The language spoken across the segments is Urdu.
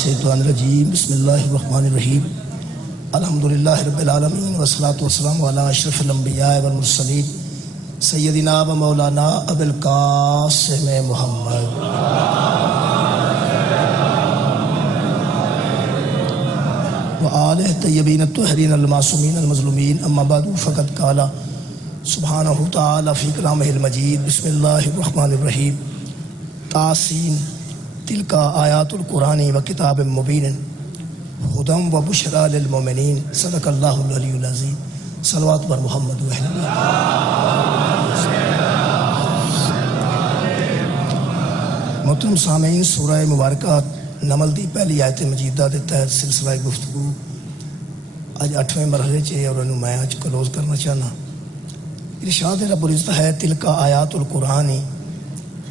الشیطان الرجیم بسم اللہ الرحمن الرحیم الحمدللہ رب العالمین والصلاة والسلام علی اشرف الانبیاء والمرسلین سیدنا و مولانا ابو القاسم محمد وآلہ الطیبین الطاہرین المعصومین المظلومین اما بعد فقد قال سبحانہ تعالی فی کلامہ المجید بسم اللہ الرحمن الرحیم تاسین تلک آیات القرآن و کتاب مبین ہدی و بشریٰ للمؤمنین صدق اللہ العلی العظیم صلوات بر محمد و اہل محترم سامعین، سورہ مبارکہ نمل دی پہلی آیت مجیدہ دے تحت سلسلہ گفتگو آج 8ویں مرحلے چے اور انہوں میں آج کلوز کرنا چاہنا۔ ارشاد رب العزت ہے تلک آیات القرآن،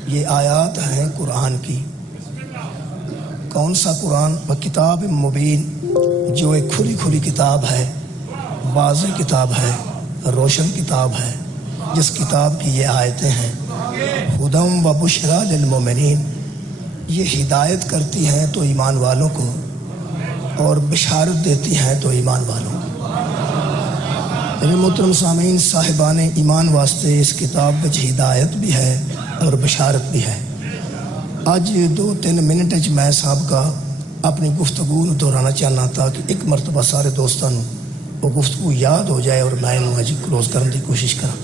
یہ آیات ہیں قرآن کی۔ کون سا قرآن؟ و کتاب مبین، جو ایک کھلی کھلی کتاب ہے، واضح کتاب ہے، روشن کتاب ہے، جس کتاب کی یہ آیتیں ہیں۔ ہدی و بشریٰ للمؤمنین، یہ ہدایت کرتی ہیں تو ایمان والوں کو اور بشارت دیتی ہیں تو ایمان والوں کو۔ میرے محترم سامعین، صاحبان ایمان واسطے اس کتاب میں ہدایت بھی ہے اور بشارت بھی ہے۔ آج 2-3 منٹ میں صاحب کا اپنی گفتگو دہرانا چاہنا تھا کہ ایک مرتبہ سارے دوستوں وہ گفتگو یاد ہو جائے اور میں انہوں اج کلوز کرنے کی کوشش کروں۔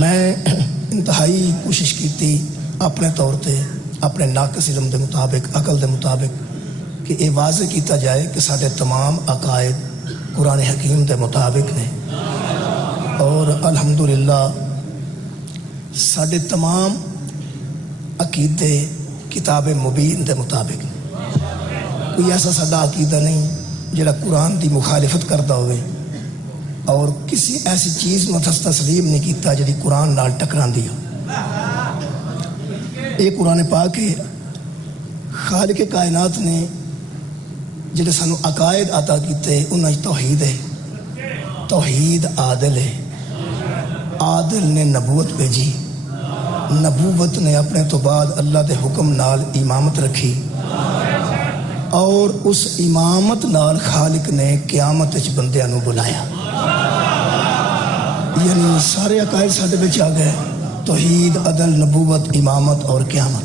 میں انتہائی کوشش کی تھی اپنے طور تے اپنے ناقص علم دے مطابق، عقل دے مطابق، کہ یہ واضح کیتا جائے کہ سارے تمام عقائد قرآن حکیم دے مطابق نے، اور الحمدللہ سارے تمام عقیدے کتاب مبین دے مطابق نے۔ کوئی ایسا ساڈا عقیدہ نہیں جڑا قرآن دی مخالفت کرتا ہوئے، اور کسی ایسی چیز میں تسلیم نہیں کیتا جڑی قرآن نال ٹکراندی ہو۔ یہ قرآن پاک ہے، خالق کائنات نے جڑے سانو عقائد عطا کیتے انہاں توحید ہے، توحید عادل ہے۔ عادل نے نبوت بھیجی، نبوت نے اپنے تو بعد اللہ دے حکم نال امامت رکھی، اور اس امامت نال خالق نے قیامت وچ بندیاں نو بلایا۔ یعنی سارے عقائد ساڈے وچ آ گئے، توحید، عدل، نبوت، امامت اور قیامت۔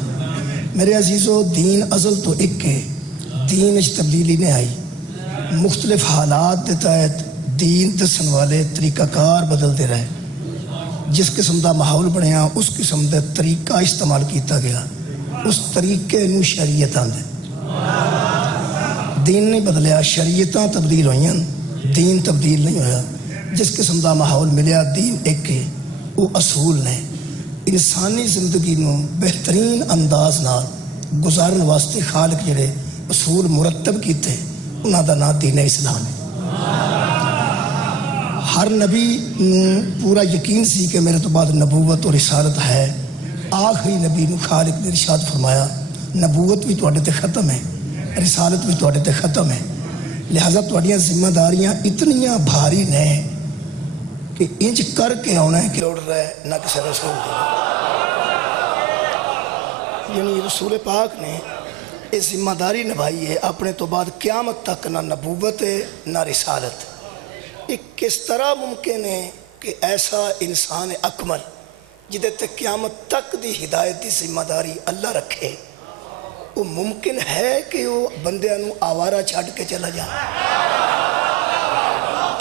میرے عزیزو، دین ازل تو ایک ہے، دین وچ تبدیلی نہیں آئی۔ مختلف حالات دے تحت دین دسن والے طریقہ کار بدلتے رہے، جس قسم دا ماحول بنیا اس قسم دا طریقہ استعمال کیتا گیا، اس طریقے نو شریعت آندے۔ دین نہیں بدلیا، شریعتاں تبدیل ہوئیں، دین تبدیل نہیں ہویا۔ جس قسم دا ماحول ملیا، دین ایک ہے، وہ اصول نے۔ انسانی زندگی نو بہترین انداز نال گزارن واسطے خالق جڑے اصول مرتب کیتے، انہاں دا نام دین اسلام ہے۔ ہر نبی نو پورا یقین سی کہ میرے تو بعد نبوت اور رسالت ہے۔ آخری نبی نو خالق نے ارشاد فرمایا نبوت بھی تواڈے تے ختم ہے، رسالت بھی تواڈے تے ختم ہے، لہذا تواڈیاں ذمہ داریاں اتنیاں بھاری نے کہ انج کر کے آنا ہے کہ اڑ رہا ہے نہ کسی رسول کو۔ یعنی رسول پاک نے یہ ذمہ داری نبھائی ہے اپنے تو بعد قیامت تک، نہ نبوت ہے نہ رسالت۔ یہ کس طرح ممکن ہے کہ ایسا انسان اکمل جدے تے قیامت تک دی ہدایت دی ذمہ داری اللہ رکھے، وہ ممکن ہے کہ وہ بندیاں نو آوارہ چھاڑ کے چلا جائے؟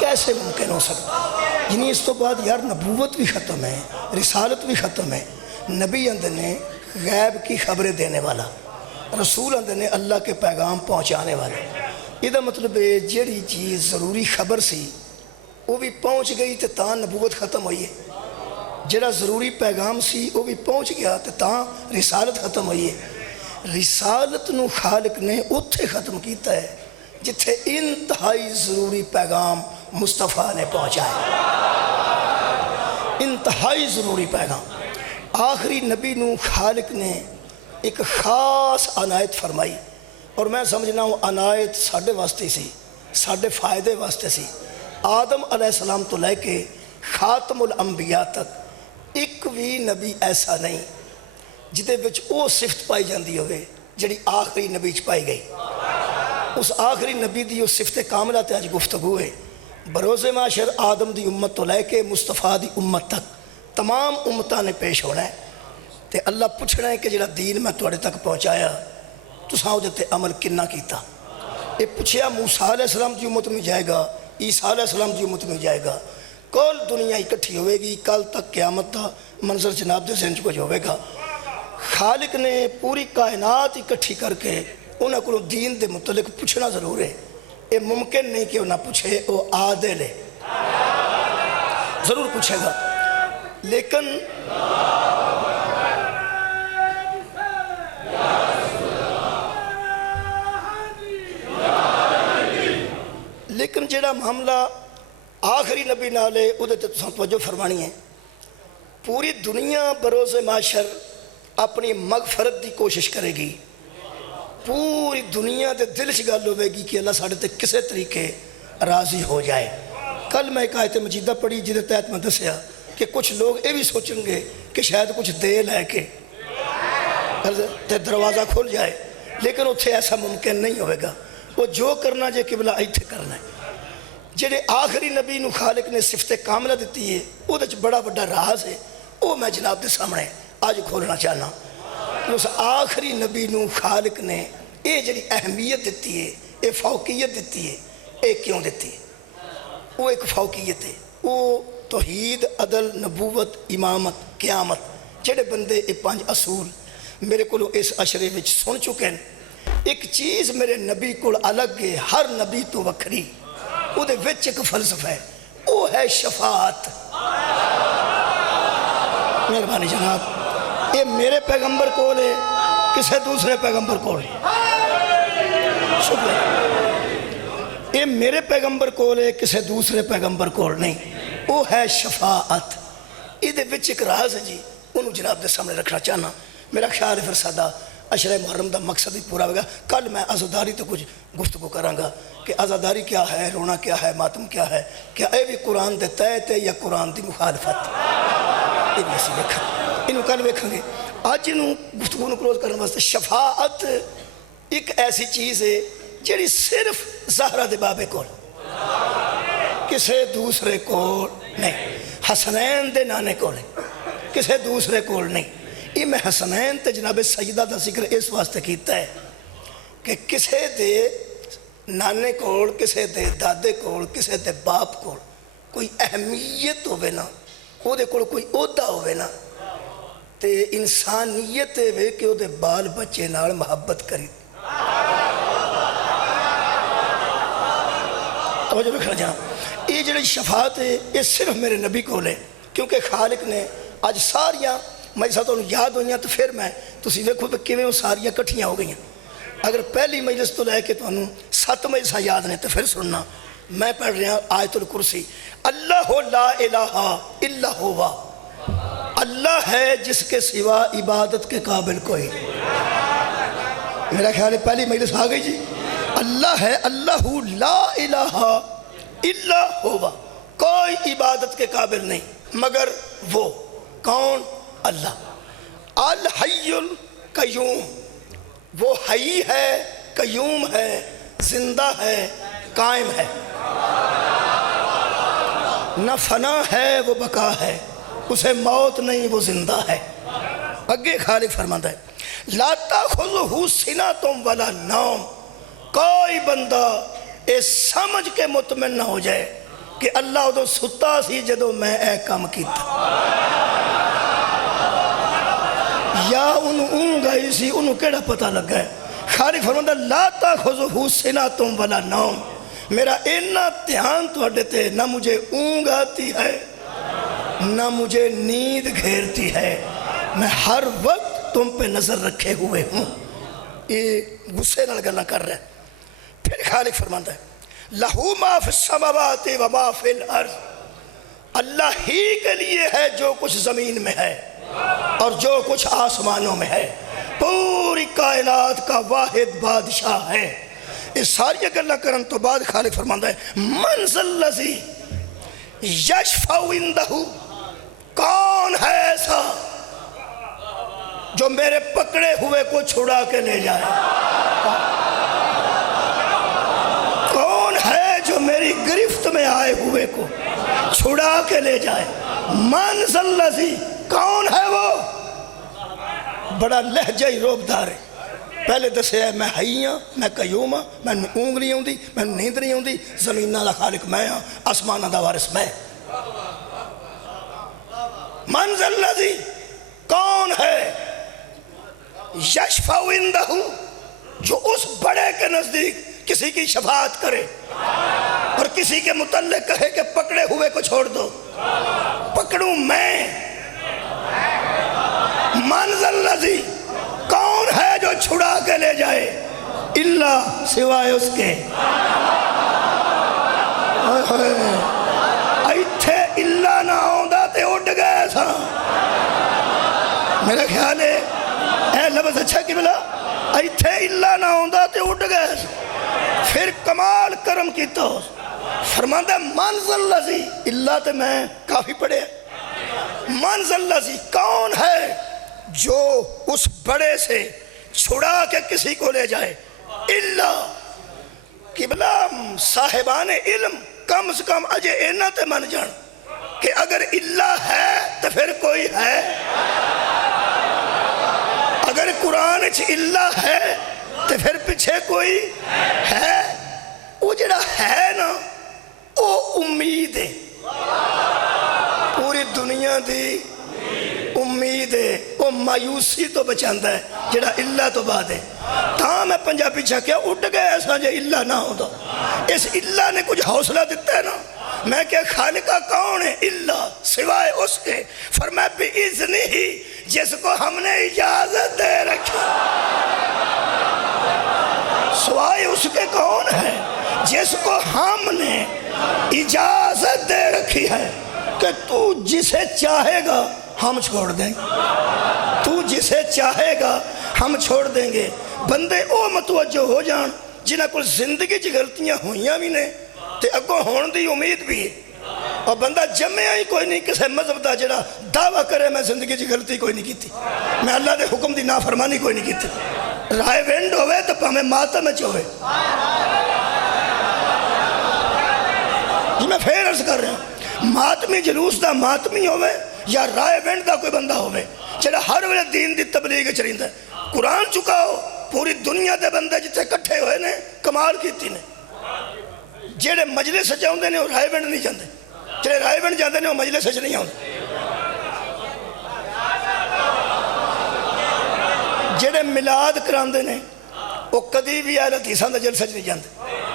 کیسے ممکن ہو سکتا؟ یعنی اس تو بعد یار نبوت بھی ختم ہے، رسالت بھی ختم ہے، نبی اندر نے غیب کی خبریں دینے والا، رسول اندر نے اللہ کے پیغام پہنچانے والا۔ یہ مطلب ہے جیڑی چیز ضروری خبر سی وہ بھی پہنچ گئی تو تاں نبوت ختم ہوئی ہے، جڑا ضروری پیغام سی وہ بھی پہنچ گیا تو تاں رسالت ختم ہوئی ہے۔ رسالت نو خالق نے اتھے ختم کیتا ہے جتھے انتہائی ضروری پیغام مصطفیٰ نے پہنچایا، انتہائی ضروری پیغام۔ آخری نبی نو خالق نے ایک خاص عنایت فرمائی، اور میں سمجھنا ہوں عنایت ساڈے واسطے سی، ساڈے فائدے واسطے سی۔ آدم علیہ السلام تو لے کے خاتم الانبیاء تک ایک بھی نبی ایسا نہیں جدے بچ او صفت پائی جاندی ہوئے جڑی آخری نبی چ پائی گئی۔ اس آخری نبی دی اس صفت کاملہ تے آج گفتگو ہے۔ بروز معاشر آدم دی امت تو لے کے مصطفیٰ دی امت تک تمام امتاں نے پیش ہونا ہے تے اللہ پوچھنا ہے کہ جڑا دین میں توڑے تک پہنچایا تساں او دے تے عمل کنا کیتا۔ یہ پوچھیا موسیٰ علیہ السلام دی امت میں جائے گا، عیسیٰ علیہ السلام دی امت میں جائے گا، کل دنیا اکٹھی ہوئے گی، کل تک قیامت دا منظر جناب دے ذہن کچھ ہوئے گا۔ خالق نے پوری کائنات اکٹھی کر کے انہاں کو دین دے متعلق پوچھنا ضرور ہے۔ یہ ممکن نہیں کہ وہ نہ پوچھے، وہ عادل ہے، ضرور پوچھے گا۔ لیکن جڑا معاملہ آخری نبی نالے ادھے تے تساں توجہ فرمانی ہے، پوری دنیا بروز معاشر اپنی مغفرت دی کوشش کرے گی، پوری دنیا دے دل سے گل ہوئے گی کہ اللہ ساڑھے تے کسے طریقے راضی ہو جائے۔ کل میں ایک آیت مجیدہ پڑھی جدے تحت میں دسیا کہ کچھ لوگ یہ بھی سوچیں گے کہ شاید کچھ دے لے کے تے دروازہ کھل جائے، لیکن اتھے ایسا ممکن نہیں ہوئے گا۔ وہ جو کرنا جے قبلہ ایتھے کرنا ہے۔ جڑے آخری نبی نو خالق نے صفت کاملہ دیتی ہے، وہ دے بڑا بڑا راز ہے، وہ میں جناب دے سامنے آج کھولنا چاہنا۔ اس آخری نبی نو خالق نے یہ جڑی اہمیت دیتی ہے، یہ فوقیت دیتی ہے، یہ کیوں دیتی ہے؟ وہ ایک فوقیت ہے، وہ توحید، عدل، نبوت، امامت، قیامت، جڑے بندے یہ 5 اصول میرے کو اس عشرے وچ سن چکے ہیں۔ ایک چیز میرے نبی کو الگ ہے، ہر نبی تو وکھری، وہ دے وچ ایک فلسفہ ہے، وہ ہے شفاعت۔ مہربانی جناب، یہ میرے پیغمبر کو لے کسے دوسرے پیغمبر کو لے، شکریہ، یہ میرے پیغمبر کو لے کسے دوسرے پیغمبر کو نہیں، وہ ہے شفاعت۔ یہ دے وچ ایک راز ہے جی، انہوں جناب دے سامنے رکھنا چاہنا۔ میرا خیال ہے پھر سادہ عشرہ محرم دا مقصد ہی پورا ہوگا۔ کل میں عزاداری تو کچھ گفتگو کروں گا کہ عزاداری کیا ہے، رونا کیا ہے، ماتم کیا ہے، کیا اے بھی قرآن دے تحت ہے یا قرآن دی مخالفت؟ یہ بھی اسی دیکھا، انہوں کل دیکھیں گے۔ آج انہوں گفتگو نو کلوز کرنے واسطے شفاعت ایک ایسی چیز ہے جڑی صرف زہرہ دے بابے کو کسے دوسرے کو نہیں، حسنین دے نانے کو نہیں، کسے دوسرے کو نہیں۔ یہ میں حسنین تے جناب سیدہ دا ذکر اس واسطے کیتا ہے کہ کسے دے نانے کول، کسے دے دادے کول، کسے دے باپ کول کوئی اہمیت ہوئے نا، وہ دے کول کوئی عہدہ ہوئے نا، تے انسانیت ہوئے کہ وہ دے بال بچے نال محبت کری۔ توجہ رکھنا جانا، یہ جڑی شفاعت ہے یہ صرف میرے نبی کو لے، کیونکہ خالق نے آج ساریاں میں ساتھ انہوں یاد ہوئیاں تو پھر میں تسی دیکھو کہ کیویں وہ ساریاں کٹھیاں ہو گئیاں۔ اگر پہلی مجلس تو لے کے تو انہوں 7 مجلساں یاد نہیں تو پھر سننا۔ میں پڑھ رہا آیت الکرسی، اللہ لا الہ الا ہوا، اللہ ہے جس کے سوا عبادت کے قابل کوئی۔ میرا خیال ہے پہلی مجلس آ گئی جی۔ اللہ ہے، اللہ لا الہ الا ہوا، کوئی عبادت کے قابل نہیں مگر وہ، کون؟ اللہ۔ الحی القیوم، وہ حی ہے، قیوم ہے، زندہ ہے، قائم ہے، نہ فنا ہے وہ بقا ہے، اسے موت نہیں وہ زندہ ہے۔ اگے خالق فرماتا ہے لا تاخذہ سنۃ ولا نوم، کوئی بندہ اس سمجھ کے مطمئن نہ ہو جائے کہ اللہ ادو ستا سی جدو میں اے کام کیتا، یا انہوں اونگ آئی سی انہوں کیڑا پتہ لگا ہے۔ خالق فرماتا ہے لا تاخذہ سنۃ ولا نوم، میرا اتنا دھیان تھوڑے تے نہ مجھے اونگ آتی ہے نہ مجھے نیند گھیرتی ہے، میں ہر وقت تم پہ نظر رکھے ہوئے ہوں۔ یہ غصے نال گلاں کر رہے ہیں۔ پھر خالق فرماتا ہے لہو ما فی السماوات و ما فی الارض، اللہ ہی کے لیے ہے جو کچھ زمین میں ہے اور جو کچھ آسمانوں میں ہے، پوری کائنات کا واحد بادشاہ ہے۔ اس ساری گلاں کرن تو بعد خالق فرماتا ہے من ذا الذی یشفع عندہ، کون ہے ایسا جو میرے پکڑے ہوئے کو چھڑا کے لے جائے؟ میں آئے ہوئے کو چھڑا کے لے جائے۔ من ذلذی، کون ہے وہ؟ بڑا لہجہ ہی روبدار ہے۔ پہلے دسیا میں ہی ہاں، میں قیوم ہاں، میں اونگ نہیں آتی، میں نیند نہیں آتی، زمیناں دا خالق میں ہاں، آسماناں دا وارث میں۔ من ذلذی، کون ہے؟ یشفع عندہ، جو اس بڑے کے نزدیک کسی کی شفاعت کرے اور کسی کے متعلق کہے کہ پکڑے ہوئے کو چھوڑ دو، پکڑوں میں۔ من ذلذی، کون ہے جو چھڑا کے لے جائے؟ اللہ، سوائے اس کے۔ ایتھے اللہ نہ آؤندا تے اڈ گئے تھا۔ میرا خیال ہے اے لفظ اچھا کہ بلا ایتھے اللہ نہ آؤندا تے اڈ گئے تھا۔ پھر کمال کرم کیتا، فرماندا من ذلذی، اللہ تے میں کافی پڑھے۔ من ذلذی، کون ہے جو اس بڑے سے چھڑا کے کسی کو لے جائے؟ اللہ، قبلہ صاحبان علم کم سے کم اجے اینا تے من جان کہ اگر اللہ ہے تو پھر کوئی ہے۔ اگر قرآن چ اللہ ہے تو پھر پیچھے کوئی ہے۔ وہ جڑا ہے نا وہ امید ہے، پوری دنیا دی امید ہے، وہ مایوسی تو بچاندہ ہے جڑا اللہ تو بعد ہے۔ تاں میں پنجابی کیا اٹھ گئے ایسا جے اللہ نہ ہوتا۔ اس اللہ نے کچھ حوصلہ دیتا ہے نا۔ میں کہ خالقہ کون ہے؟ اللہ، سوائے اس کے۔ فرمایا بِإِذْنِ ہی، جس کو ہم نے اجازت دے رکھی۔ سوائے اس کے کون ہے؟ جس کو ہم نے اجازت دے رکھی ہے کہ تو جسے چاہے گا ہم چھوڑ دیں گے، تو جسے چاہے گا ہم چھوڑ دیں گے۔ بندے او متوجہ ہو جان جنہاں کو زندگی چ غلطیاں ہوئیاں بھی نے تے اگوں ہون دی امید بھی ہے، اور بندہ جمعہ ہی کوئی نہیں کسے مذہب دا جڑا دعویٰ کرے میں زندگی چ غلطی کوئی نہیں کیتی، میں اللہ دے حکم دی نافرمانی کوئی نہیں کیتی۔ رائے وینڈ ہوئے تو پامیں ماتم میں ہوئے۔ میں پھر عرض کر رہا ہوں، ماتمی جلوس دا ماتمی ہوئے یا رائے وینڈ دا کوئی بندہ ہوئے جڑا ہر ویلے دین دی تبلیغ چریندا ہے۔ قرآن چکاؤ، پوری دنیا دے بندے جتھے کٹھے ہوئے نے کمال کیتی نے۔ جڑے مجلس چاہندے نے وہ رائے وینڈ نہیں چاہندے، جڑے رائے وینڈ چاہندے نے وہ مجلس چ نہیں آندے۔ جڑے میلاد کراندے نے وہ کدی بھی اہل حدیثاں دے جلسے چ نہیں جاندے،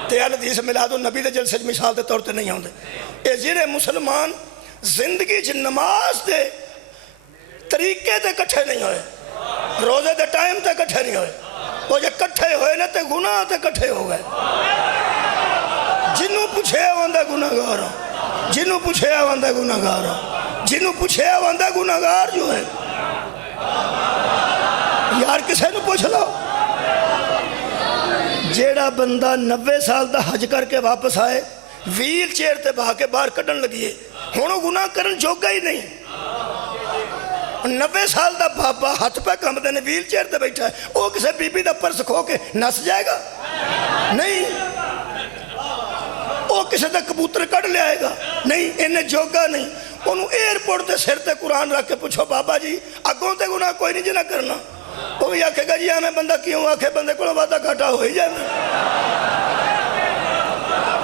تے اہل حدیث میلاد النبی دے جلسے چ مثال دے طور تے نہیں آندے۔ اے جڑے مسلمان زندگی چ نماز دے طریقے تے کٹھے نہیں ہوئے، روزے دے ٹائم تے کٹھے نہیں ہوئے، وہ جے کٹھے ہوئے نے تے گناہ تے کٹھے ہو گئے۔ جنوں پوچھے آوندہ گناہگار ہوں، جنوں پوچھے آوندہ گناہگار ہوں، جنوں پوچھے آوندہ گناہگار جو ہے۔ یار کسے نو پوچھ لو، جیڑا بندہ 90 سال دا حج کر کے واپس آئے ویل چیئر تے بہا کے باہر کڈن لگیے، ہونوں گناہ کرن جوگا ہی نہیں۔ 90 سال دا بابا ہاتھ پہ کم دے نے ویل چیئر تے بیٹھا ہے، وہ کسے بی بی دا پرس کھو کے نس جائے گا؟ نہیں۔ وہ کسے دا کبوتر کڑ لے آئے گا؟ نہیں، انہیں جوگا نہیں۔ انہوں ایئرپورٹ تے سر تے قرآن رکھ کے پوچھو بابا جی اگوں تے گناہ کوئی نہیں جنہ کرنا، وہ بھی آکھے گا جی ہمیں بندہ کیوں آکھے بندے کو وعدہ گھاٹا ہو ہی جانا۔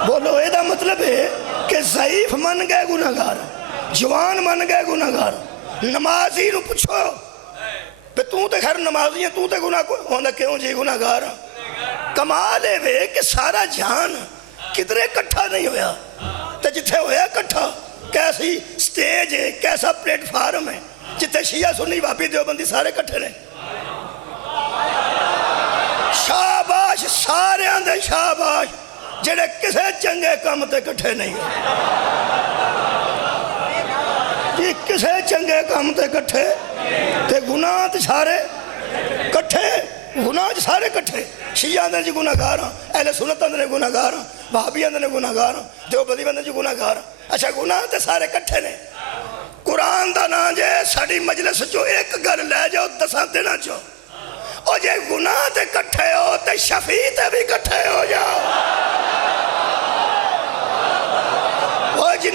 بولو اے دا مطلب ہے کہ ضعیف من گئے گناہگار، جوان من گئے گناہگار۔ نمازی نو پوچھو پہ تو تے خیر نمازی ہیں، تو تے گناہ ہوندہ کیوں جی گناہگار۔ کمال ہے وے کہ سارا جہان کدرے کٹھا نہیں ہویا، تے جتھے ہویا کٹھا کیسی سٹیج ہے، کیسا پلیٹ فارم ہے جتھے شیعہ سنی وابی دیوبندی سارے کٹھے نے۔ شاباش، سارے آندے شاباش جڑے کسے چنگے کام تے کٹھے نہیں ہوئے، جی کسے چنگے کام تے کٹھے تے گناہ تے سارے کٹھے، گناہ تے سارے کٹھے۔ شیعہ اندر جی گناہ گار ہاں، اہل سنت اندر گناہ گار ہاں، وہابی اندر گناہ گار ہاں، دیوبندی اندر جی گناہ گار ہاں۔ اچھا گناہ تے سارے کٹھے نے۔ قرآن دا نا جے ساڑی مجلس جو ایک گل لے جاؤ 10 دینا چو، اور جے گناہ تے کٹھے ہو تے شفیع تے بھی کٹھے ہو جاؤ۔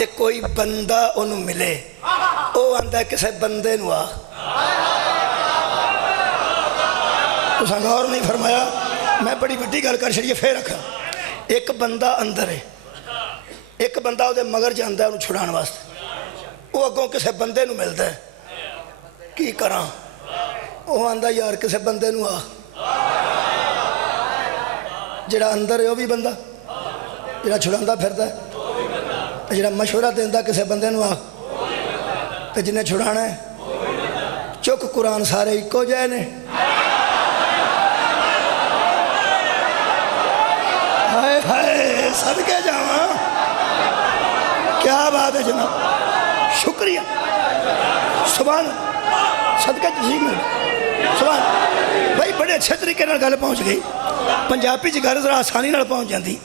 تے کوئی بندہ انہوں ملے وہ آندا کسے بندے نو آ تساں غور نہیں فرمایا میں بڑی بڑی گل کر چھڑی پھر رکھا ایک بندہ اندر ہے ایک بندہ وہ مگر جانا ہے انہوں چھڑان واسطے وہ اگوں کسے بندے نو ملتا ہے کی کراں وہ آندا یار کسے بندے نو آ جڑا اندر ہے وہ بھی بندہ جڑا چھڑاندا پھردا ہے جڑا مشورہ دیندا کسے بندے نو آ تے جنہیں چھڑانا ہے چک قرآن سارے اکو جائے نے ہائے ہائے صدقے جاواں کیا بات ہے جناب شکریہ سبحان صدقے جسیم سبحان بھائی بڑے اچھے طریقے نال گل پہنچ گئی پنجابی چ گل ذرا آسانی نال پہنچ جاندی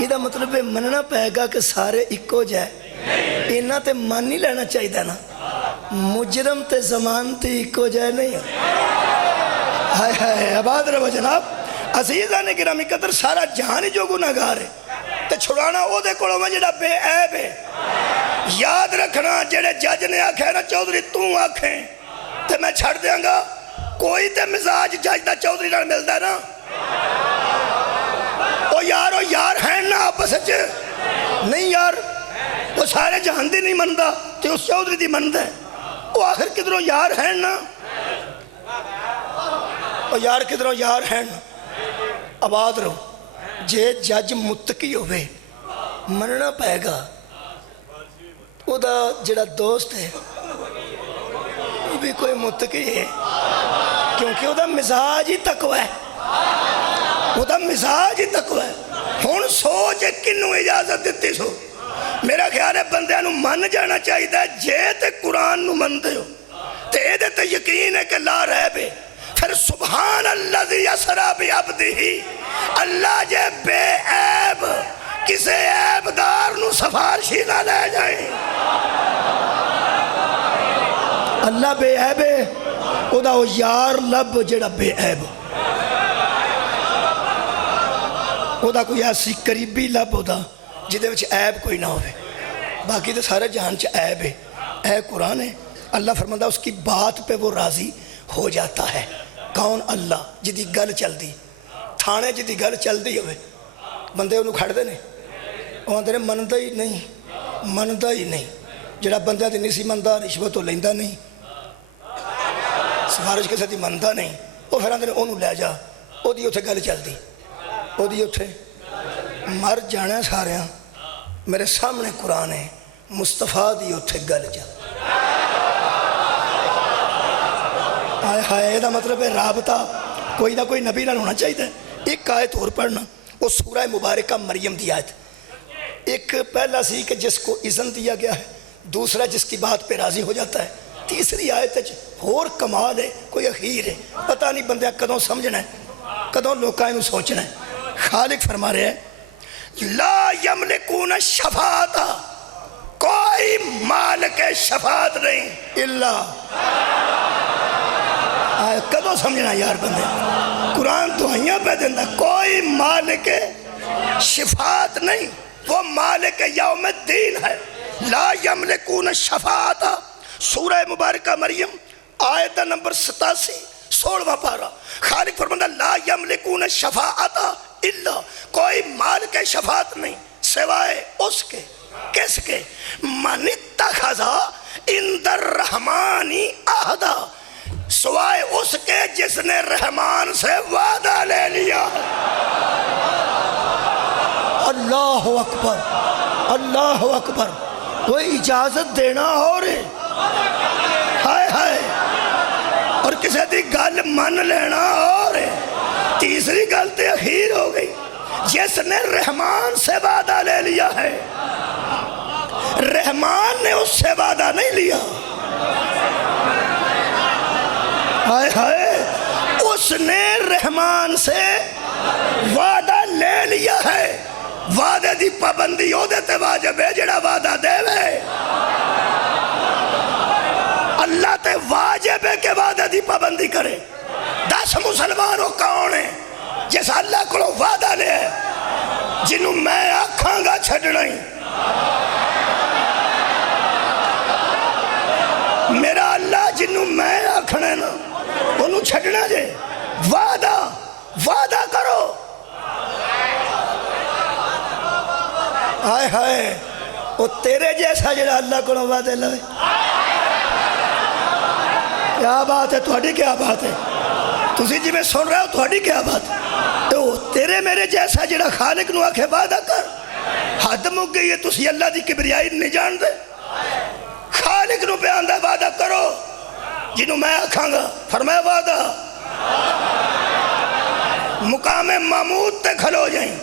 یہ مطلب مننا پائے گا کہ سارے اکو جائے اینا تے مان نہیں لینا چاہیے نا مجرم تے زمان تے اکو جائے نہیں ہائے ہائے آباد رہو جناب عزیزاں نے گرامی قدر سارا جہان جو گناہگار ہے تے چھڑانا او دے کولوں میں جڑا بے عیب ہے یاد رکھنا جڑے جج نے آکھے نا چودھری تو آکھیں تے میں چھڑ دیاں گا کوئی تے مزاج جج دا چودھری نال ملدا نا او یار ہیں نا آپس وچ نہیں یار وہ سارے جہان دی نہیں مندا تے اس چودھری دی مندا ہے وہ آخر کدھروں یار ہیں نا وہ یار کدھروں یار ہیں نا آباد رہو جے جج متقی ہوئے مننا پائے گا وہ دا جڑا دوست ہے وہ بھی کوئی متقی ہے کیونکہ وہ دا مزاج ہی تقوی ہے وہ دا مزاج ہی تقوی ہے ہون سوچ کنوں اجازت دیتی سو میرا خیال ہے بندیاں نو من جانا چاہیے جے تے قرآن نو من دے ہو تے دے تے یقین ہے کہ لا ریب ہے پھر سبحان اللہ ذی اسریٰ بعبدہ اللہ جے بے عیب کسے عیب دار نو سفارشی نہ لے جائیں اللہ بے عیب ہے او دا او یار لب جڑا بے عیب او دا کوئی ایسی قریبی لب ہو دا جدے وچ عیب کوئی نہ ہوئے باقی تو سارے جہان چ عیب ہے اے قرآن ہے اللہ فرماتا اس کی بات پہ وہ راضی ہو جاتا ہے کون اللہ جدی گل چل دی تھانے جدی گل چل دی ہوئے بندے انہوں کھڑ دے نے وہ آندے نے مندہ ہی نہیں جڑا بندہ دی نہیں سی مندہ رشوت تو لیندہ نہیں سفارش کے ساتھ مندہ نہیں وہ پھر آندے نے انہوں لے جا وہ دی اتھے گل چل دی وہ دی اتھے مر جانا سارے میرے سامنے قرآن ہے مصطفیٰ دی اتھے گل چل آئے ہائے دا مطلب ہے رابطہ کوئی نہ کوئی نبی نال ہونا چاہیے ایک آیت اور پڑھنا وہ سورہ مبارکہ مریم دی آیت ایک پہلا سی کہ جس کو اذن دیا گیا ہے دوسرا جس کی بات پہ راضی ہو جاتا ہے تیسری آیت اور کمال ہے کوئی اخیر ہے پتہ نہیں بندہ کدوں سمجھنا ہے کدوں لوکاں نوں سوچنا ہے خالق فرما رہے ہیں لا یملکون الشفاعۃ کوئی مالک شفاعت نہیں اللہ کدوں سمجھنا یار بندے قرآن دعائیاں پہ دیندہ کوئی مالک شفاعت نہیں وہ مالک یوم الدین ہے لا یملکون الشفاعۃ سورہ مبارکہ مریم آیت نمبر 87 16واں پارہ خالق فرماتا لا یملکون الشفاعۃ الا کوئی مالک شفاعت نہیں سوائے اس کے کس کے من اتخذ عند الرحمن عہدا سوائے اس کے جس نے رحمان سے وعدہ لے لیا اللہ اکبر اللہ اکبر کوئی اجازت دینا ہو رہے ہائے ہائے اور کسی دی گل من لینا ہو رہے تیسری گل تے اخیر ہو گئی جس نے رحمان سے وعدہ لے لیا ہے رحمان نے اس سے وعدہ نہیں لیا ہائے ہائے اس نے رحمان سے وعدہ لے لیا ہے وعدے دی پابندی ہو دیتے واجب ہے جڑا وعدہ دے وے اللہ تے واجب ہے کہ وعدے دی پابندی کرے 10 مسلمانوں کون ہیں جس اللہ کو وعدہ لے جنہوں میں آکھاں گا چھڑنا ہی میرا اللہ جنوں میں آکھنا نا انہوں چھڑنا جے وعدہ وعدہ کرو آئے ہائے وہ تیرے جیسا جڑا اللہ کو وعدے لے کیا بات ہے تھوڑی کیا بات ہے تسی جی میں سن رہا ہو تھوڑی کیا بات ہے تو تیرے میرے جیسا جڑا خالق نو آکھے وعدہ کر حد مک گئی ہے تسی اللہ دی کبریائی نہیں جان دے خالق نو پہ آندہ وعدہ کرو جنہوں میں آکھاں گا فرمایا وعدہ مقام محمود تے کھلو جائیں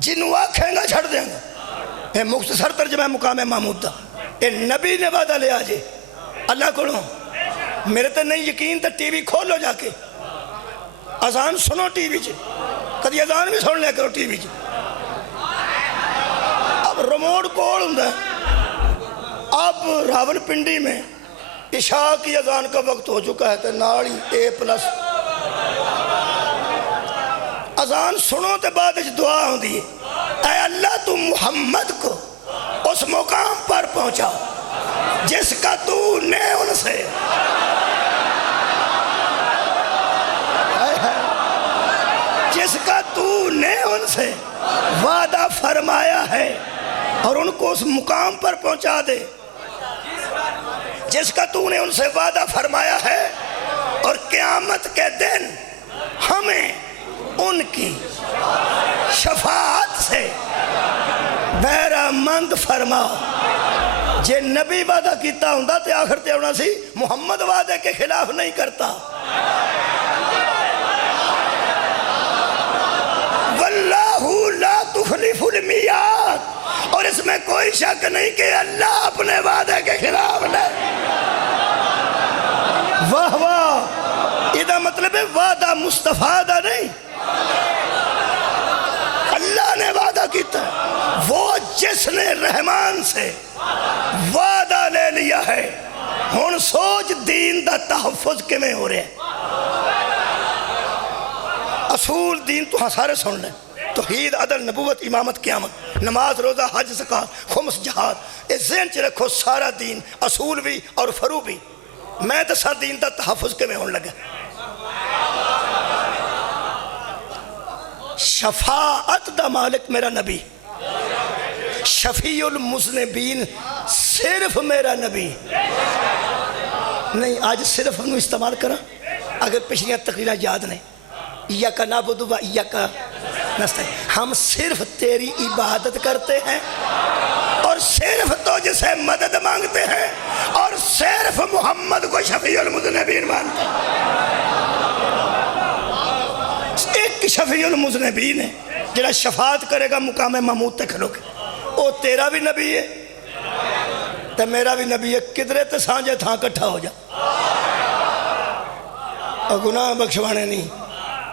جنہوں آکھیں گا چھڑ دیں گا اے مختصر ترجمہ مقام محمود دا اے نبی نے وعدہ لے آجے اللہ کو میرے تے نہیں یقین تے ٹی وی کھولو جا کے اذان سنو ٹی وی چے کدی اذان بھی سن لے کرو ٹی وی چے اب ریموٹ کول ہوندا اب راول پنڈی میں عشاء کی اذان کا وقت ہو چکا ہے تے ناڑی اے پلس اذان سنو تے بعد اچھ دعا ہوں دی اے اللہ تو محمد کو اس مقام پر پہنچا جس کا تو نے ان سے جس کا تو نے ان سے وعدہ فرمایا ہے اور ان کو اس مقام پر پہنچا دے جس کا تو نے ان سے وعدہ فرمایا ہے اور قیامت کے دن ہمیں ان کی شفاعت سے بہرہ مند فرما جے نبی وعدہ کیتا ہوں تے آخر تے ہونا سی محمد وعدے کے خلاف نہیں کرتا واللہ لا تخلف المیعاد اور اس میں کوئی شک نہیں کہ اللہ اپنے وعدے کے خلاف نہیں واہ واہ یہ مطلب ہے وعدہ مستفادہ نہیں اللہ نے وعدہ کیتا ہے وہ جس نے رحمان سے وعدہ لے لیا ہے ہن سوچ دین دا تحفظ کے میں ہو رہے ہیں اصول دین تو ہاں سارے سن لیں توحید عدل نبوت امامت قیامت نماز روزہ حج زکات خمس جہاد اس ذہن چ رکھو سارا دین اصول بھی اور فرو بھی میں تو سا دین دا تحفظ کے میں ہون لگا شفاعت دا مالک میرا نبی شفیع المذنبین صرف میرا نبی نہیں آج صرف ہم استعمال کرا اگر پچھلیاں تقریریں یاد نہیں ایاکا نعبد و ایاکا نستعین ہم صرف تیری عبادت کرتے ہیں اور صرف تجھ سے مدد مانگتے ہیں اور صرف محمد کو شفیع المذنبین مانتے ہیں ایک شفیع المذنبین ہے جنہا شفاعت کرے گا مقام محمود تے کھلو کے او تیرا بھی نبی ہے تے میرا بھی نبی ہے کدرے تے سانجے تھاں کٹھا ہو جا اور گناہ بخشوانے نہیں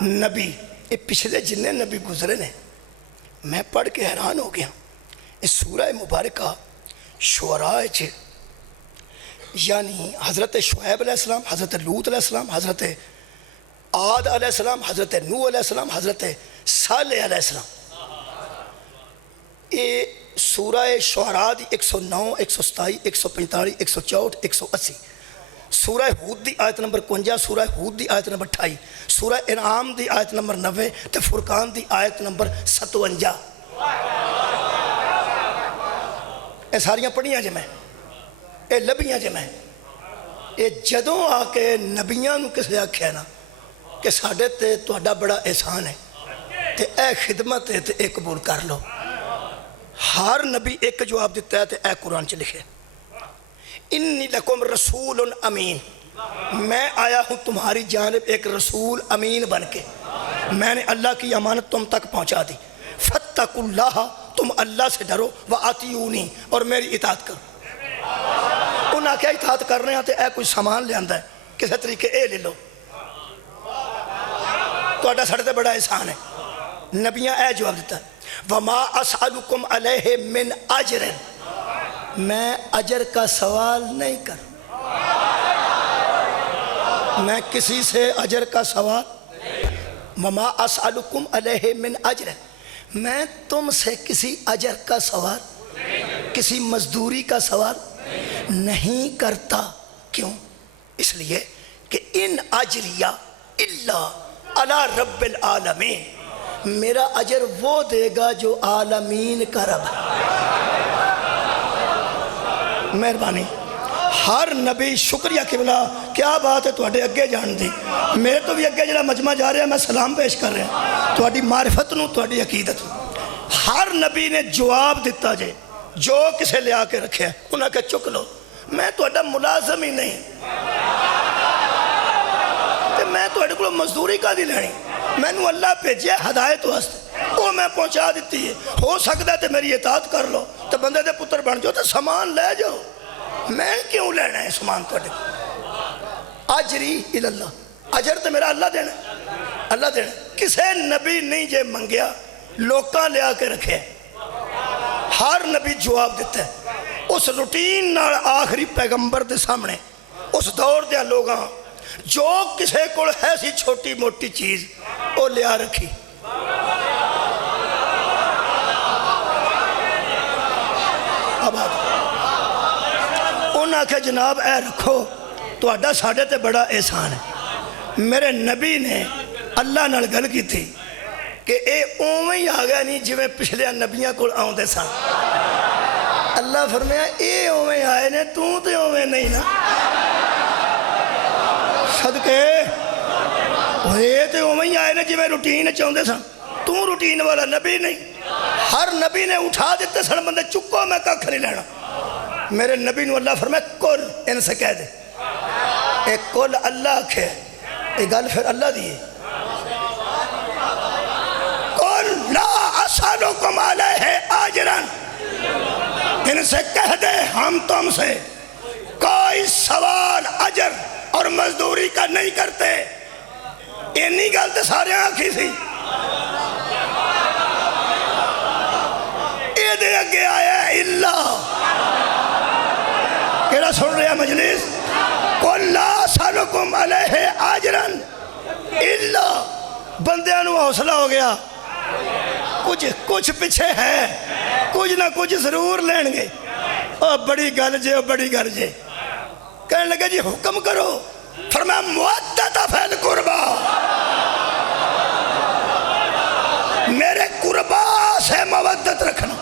نبی یہ پچھلے جنہیں نبی گزرے نے میں پڑھ کے حیران ہو گیا اس سورہ مبارکہ شعراء چھے یعنی حضرت شعیب علیہ السلام حضرت لوط علیہ السلام حضرت عاد علیہ السلام حضرت نوح علیہ السلام حضرت صالح علیہ السلام یہ سورہ شعراء دی 109 127 145 164 180 سورہ ہود دی آیت نمبر 51 سورہ ہود دی آیت نمبر 28 سورہ انعام دی آیت نمبر 90 تے فرقان دی آیت نمبر 57 اے ساریاں پڑھیاں جے میں اے لبیاں جے میں اے جدوں آ کے نبیاں نو کسے آکھیا نا کہ ساڑھے تے توڑا بڑا احسان ہے تے اے خدمت ہے تے اے قبول کر لو ہر نبی ایک جواب دیتا ہے تے اے قرآن چ لکھے انی لکم رسول امین میں آیا ہوں تمہاری جانب ایک رسول امین بن کے میں نے اللہ کی امانت تم تک پہنچا دی فاتقوا اللہ تم اللہ سے ڈرو وَأَطِیعُونِی اور میری اطاعت کرو انہاں کیا اطاعت کر رہے ہیں تے اے کوئی سامان لے آندہ ہے کسے طریقے اے لے لو تو اڈا سڑتے بڑا احسان ہے نبیاں اے جواب دیتا ہے وَمَا أَسْأَلُكُمْ عَلَيْهِ مِنْ أَجْرٍ میں اجر کا سوال نہیں کر میں کسی سے اجر کا سوال وَمَا أَسْأَلُكُمْ عَلَيْهِ مِنْ أَجْرٍ میں تم سے کسی اجر کا سوال کسی مزدوری کا سوال نہیں کرتا. کیوں؟ اس لیے کہ ان اجریہ الا علی رب العالمین، میرا اجر وہ دے گا جو عالمین کا رب ہے. مہربانی. ہر نبی شکریہ قبلہ، کیا بات ہے تواڈے اگے جان دی. میرے تو بھی اگے جڑا مجمع جا رہا ہے میں سلام پیش کر رہا تواڈی معرفت نو، تواڈی عقیدت نو. ہر نبی نے جواب دیتا جے جو کسے لیا کے رکھے انہاں کہ چک لو، میں تواڈا ملازم ہی نہیں تے میں تواڈے کولوں مزدوری کا دی لینی. مینوں اللہ بھیجیا ہدایت واسطے، وہ میں پہنچا دیتی ہے. ہو سکتا ہے تے میری اطاعت کر لو تے بندے دے پتر بن جاؤ تے سامان لے جاؤ. میں کیوں لینا ہے سامان تواڈے؟ اجری اللہ، اجر تے میرا اللہ دینا، اللہ دینا. کسے نبی نہیں جے منگیا، لوکاں لیا کے رکھے. ہر نبی جواب دیتا ہے اس روٹین نال. آخری پیغمبر دے سامنے اس دور دے لوگاں جو کسے کول ہے سی چھوٹی موٹی چیز وہ لیا رکھی. اب انہاں کہ جناب اے رکھو، تہاڈا ساڈے تے بڑا احسان ہے. میرے نبی نے اللہ نال گل کی تھی کہ اے اوویں ہی آ گیا نہیں جویں پچھلے نبیاں کول آوندے سن. اللہ فرمایا اے اوویں آئے نے، تو تے اوویں نہیں نا. صدقے اے تے اوویں ہی آئے نے جویں روٹین چاہندے سن. تو روٹین والا نبی نہیں. ہر نبی نے اٹھا دیتے سن بندے، چکو میں ککھ نہیں لینا. میرے نبی نو اللہ فرمایا کل، ان سے کہہ دے اے کل اللہ کھے. اے گل پھر اللہ دیئے، قل لا اسألکم علیہ اجرا، ان سے کہہ دے ہم تم سے کوئی سوال اجر اور مزدوری کا نہیں کرتے. اینی گل تے سارے آنکھی سی. اے دے اگے آیا ہے اللہ. کیڑا سن رہا مجلس؟ قل لا اسألکم علیہ اجرا الا. بندیاں نو حوصلہ ہو گیا، کچھ پیچھے ہے، کچھ نہ کچھ ضرور لین گے. او بڑی گل جے، او بڑی گل جے. کہنے لگے جی حکم کرو. فرمایا مودۃ فی القربی، میرے قربا سے مودت رکھنا،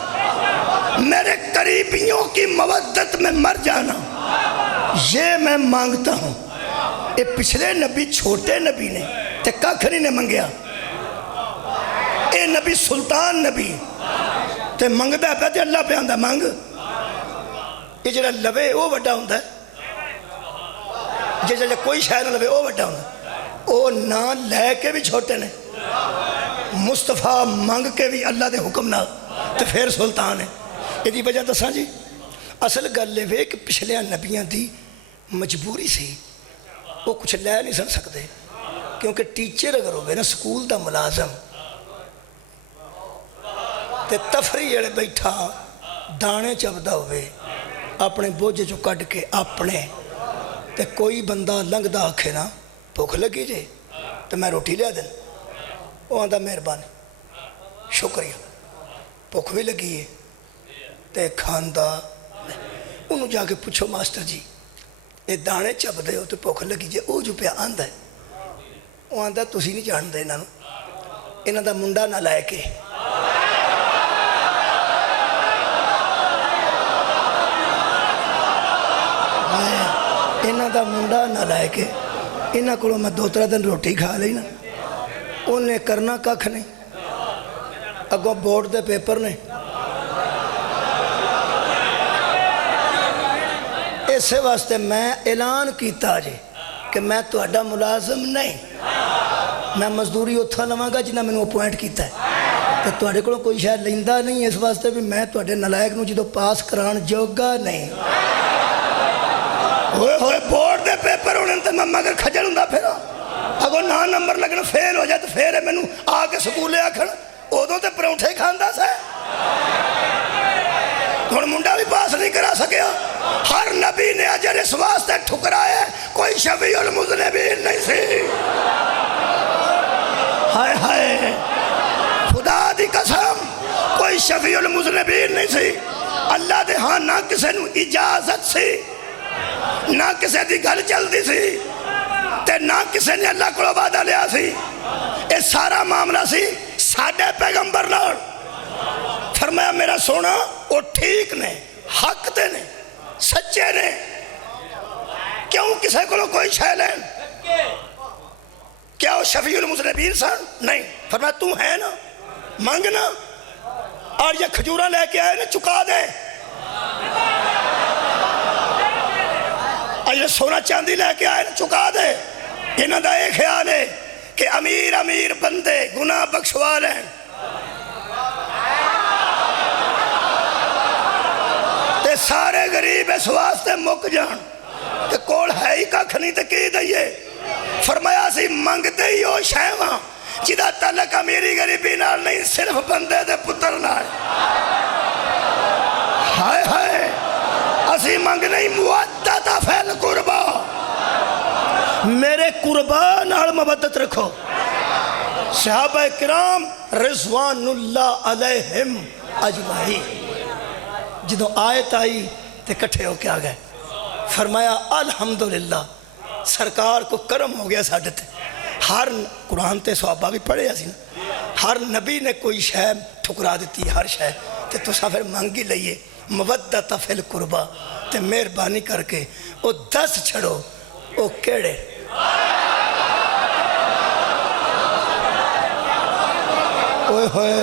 میرے قریبیوں کی مودت میں مر جانا، یہ میں مانگتا ہوں. اے پچھلے نبی چھوٹے نبی نے تے ککھ نہیں نے منگیا. اے نبی سلطان نبی تے منگدا پیا تے اللہ پہ آندا منگ. یہ جڑا لوے وہ وڈا ہوندا ہے، جڑا کوئی شے نہ لوے وہ وڈا ہوندا. وہ نہ لے کے بھی چھوٹے نے، مصطفیٰ منگ کے بھی اللہ دے حکم نہ تے پھر سلطان ہے. یہ وجہ دساں جی، اصل گل یہ کہ پچھلے نبیاں دی مجبوری سی، وہ کچھ لے نہیں سن سکتے. کیونکہ ٹیچر اگر ہوئے نا سکول دا ملازم تے تفریح جڑے بیٹھا دانے چبدا ہوئے اپنے بوجھ چو کٹ کے اپنے، تے کوئی بندہ لنگدا آکھے نا بھوک لگی جے تو میں روٹی لیا دیں، وہ آندا مہربانی شکریہ، بھوک بھی لگی ہے تے کھاندا. انہوں جا کے پوچھو ماسٹر جی یہ دانے چبدے ہو تو بھوک لگی جے، وہ جو پیا آندا ہے. وہ آندا تسی نہیں جان دے انہاں دا منڈا نہ لائے کے. انہاں دا منڈا نہ لائے کے، انہاں کو میں 2-3 دن روٹی کھا لی نا، انہیں کرنا ککھ نہیں. اگوں بورڈ دے پیپر نے. اسے واسطے میں اعلان کیتا جی کہ میں تہاڈا ملازم نہیں، میں مزدوری اتھا لواں گا جنہاں میں نے اپوائنٹ کیتا ہے. تو تہاڈے کولوں کوئی شاید لیندا نہیں، اس واسطے بھی میں تہاڈے نلائق نو جدوں پاس کران جوگا نہیں. ہوئے ہوئے بورڈ دے پیپر ہونے تے میں مگر کھجل ہوندا پھرا. اگوں نہ نمبر لگنا فیل ہو جائے تو پھر مینوں آ کے سکولے آکھن ادوں تے پرونٹھے کھاندا سا. ہن منڈا بھی پاس نہیں کرا سکیا. ہر نبی نے اجر اس واسطے ٹھکرایا کوئی شفیع المذنبین نہیں سی. ہائے ہائے خدا دی قسم کوئی شفیع المذنبین نہیں سی. اللہ دے ہاں نہ کسے نو اجازت سی نہ کسی دی گل چلتی سی تے نہ کسی نے اللہ کو وعدہ لیا سی. یہ سارا معاملہ سی ساڈے پیغمبر نال. فرمایا میرا سونا وہ ٹھیک نے, حق تے نے, سچے نے, کیوں کسی کو کوئی شے لین؟ کیا وہ شفیع المذنبین سن؟ نہیں. فرمایا تو ہے نا, مانگنا, اور یہ کھجورہ لے کے آئے نا چکا دے, اور یہ سونا چاندی لے کے آئے نا چکا دے. انہاں دا ایک خیال ہے کہ امیر امیر بندے گناہ بخشوا لیں. تے سارے غریب اس واسطے مک جان کہ کول ہے ہی ککھ نہیں تے کی دئیے. فرمایا سی منگتے ہی ہو شہواں جدا تعلق امیری غریبی نال نہیں, صرف بندے دے پتر نال. ہائے ہائے اسی منگ نہیں مودت فی القربا, میرے قربا نال مودت رکھو. صحابہ کرام رضوان اللہ علیہم اجمعین جدوں آیت آئی تے کٹھے ہو کے آ گئے. فرمایا الحمدللہ سرکار کو کرم ہو گیا ساڈے تے. ہر قرآن تے صحابہ بھی پڑھے اسی نا, ہر نبی نے کوئی شے ٹھکرا دیتی, ہر شے تے تساں پھر مانگی لئیے مودت فی القربا. تے مہربانی کر کے او دس چھڑو او کیڑے. اوئے ہوئے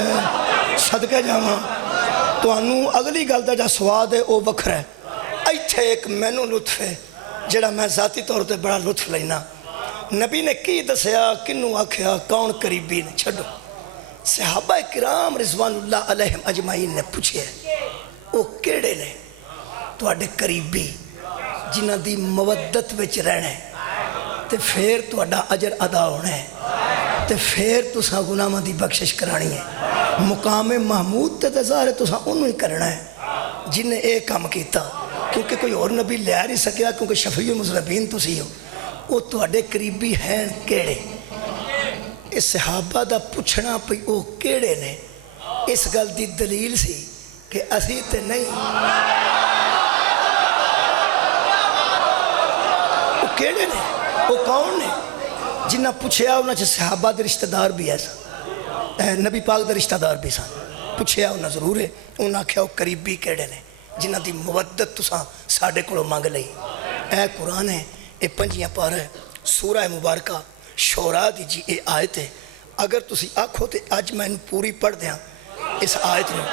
صدقے جاواں تانوں اگلی گل دا جا سواد ہے او وکھرا ہے. ایتھے ایک مینوں لطف ہے جڑا میں ذاتی طور تے بڑا لطف لینا. نبی نے کی دسیا, کنوں آکھیا, کون قریبی نے چھڈو. صحابہ کرام رضوان اللہ علیہم اجمعین نے پوچھے او کیڑے نے تواڈے قریبی جنہاں دی مودت وچ رہنا ہے تے پھر تواڈا اجر ادا ہونا ہے تے پھر تساں گناہاں دی بخشش کرانی ہے. مقام محمود تے ظاہر ہے تساں انہوں ہی کرنا ہے جن نے اے کام کیتا, کیونکہ کوئی اور نبی لے نہیں سکیا, کیونکہ شفیع المذنبین تسی ہو. وہ تواڈے قریبی ہیں کیڑے؟ اس صحابہ دا پوچھنا پئی او کیڑے نے, اس گل دی دلیل سی کہ اسی تے نہیں. وہ کیڑے نے, وہ کون نے؟ جنہ پوچھیا انہاں چ صحابہ دے رشتہ دار بھی ہے, نبی پاک دے رشتہ دار بھی سن. پوچھیا انہاں ضرور ہے, انہاں آکھیا وہ قریبی کیڑے نے جنہ دی مودت تساں ساڈے کولوں منگ لئی. اے قرآن ہے, اے 5 پارہ ہے, سورہ مبارکہ شورا دی جی اے آیت ہے. اگر تسی آکھو تے اج میں پوری پڑھ دیاں اس آیت میں.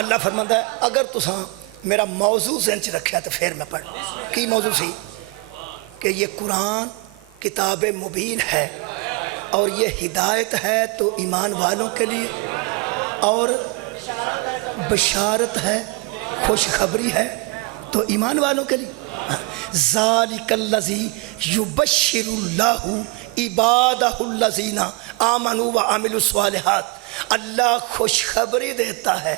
اللہ فرماتا ہے اگر تساں میرا موضوع ذہن چ رکھیا تو پھر میں پڑھ. کی موضوع سی کہ یہ قرآن کتاب مبین ہے اور یہ ہدایت ہے تو ایمان والوں کے لیے, اور بشارت ہے, خوشخبری ہے تو ایمان والوں کے لیے. ذالک الذی یبشر اللہ عبادہ الذین آمنوا وعملوا الصالحات. اللہ خوشخبری دیتا ہے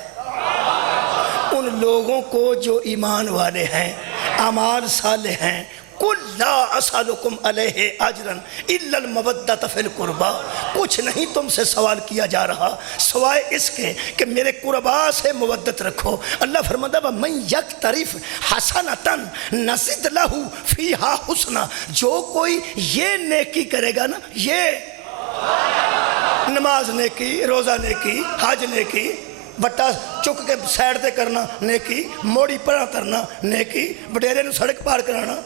ان لوگوں کو جو ایمان والے ہیں, اعمال صالح ہیں. قل لا اسألکم علیہ اجرا الا المودۃ فی القربا. کچھ نہیں تم سے سوال کیا جا رہا سوائے اس کے کہ میرے قربا سے مودت رکھو. اللہ فرماتا ہے وَمَن یقترف حسنۃ نزد لہ فیہا حسنا. جو کوئی یہ نیکی کرے گا نا, یہ نماز نیکی, روزہ نیکی, حج نیکی, بٹا چک کے سائڈ تے کرنا نیکی, موڑی پرا کرنا نیکی, وڈیرے نو سڑک پار کرانا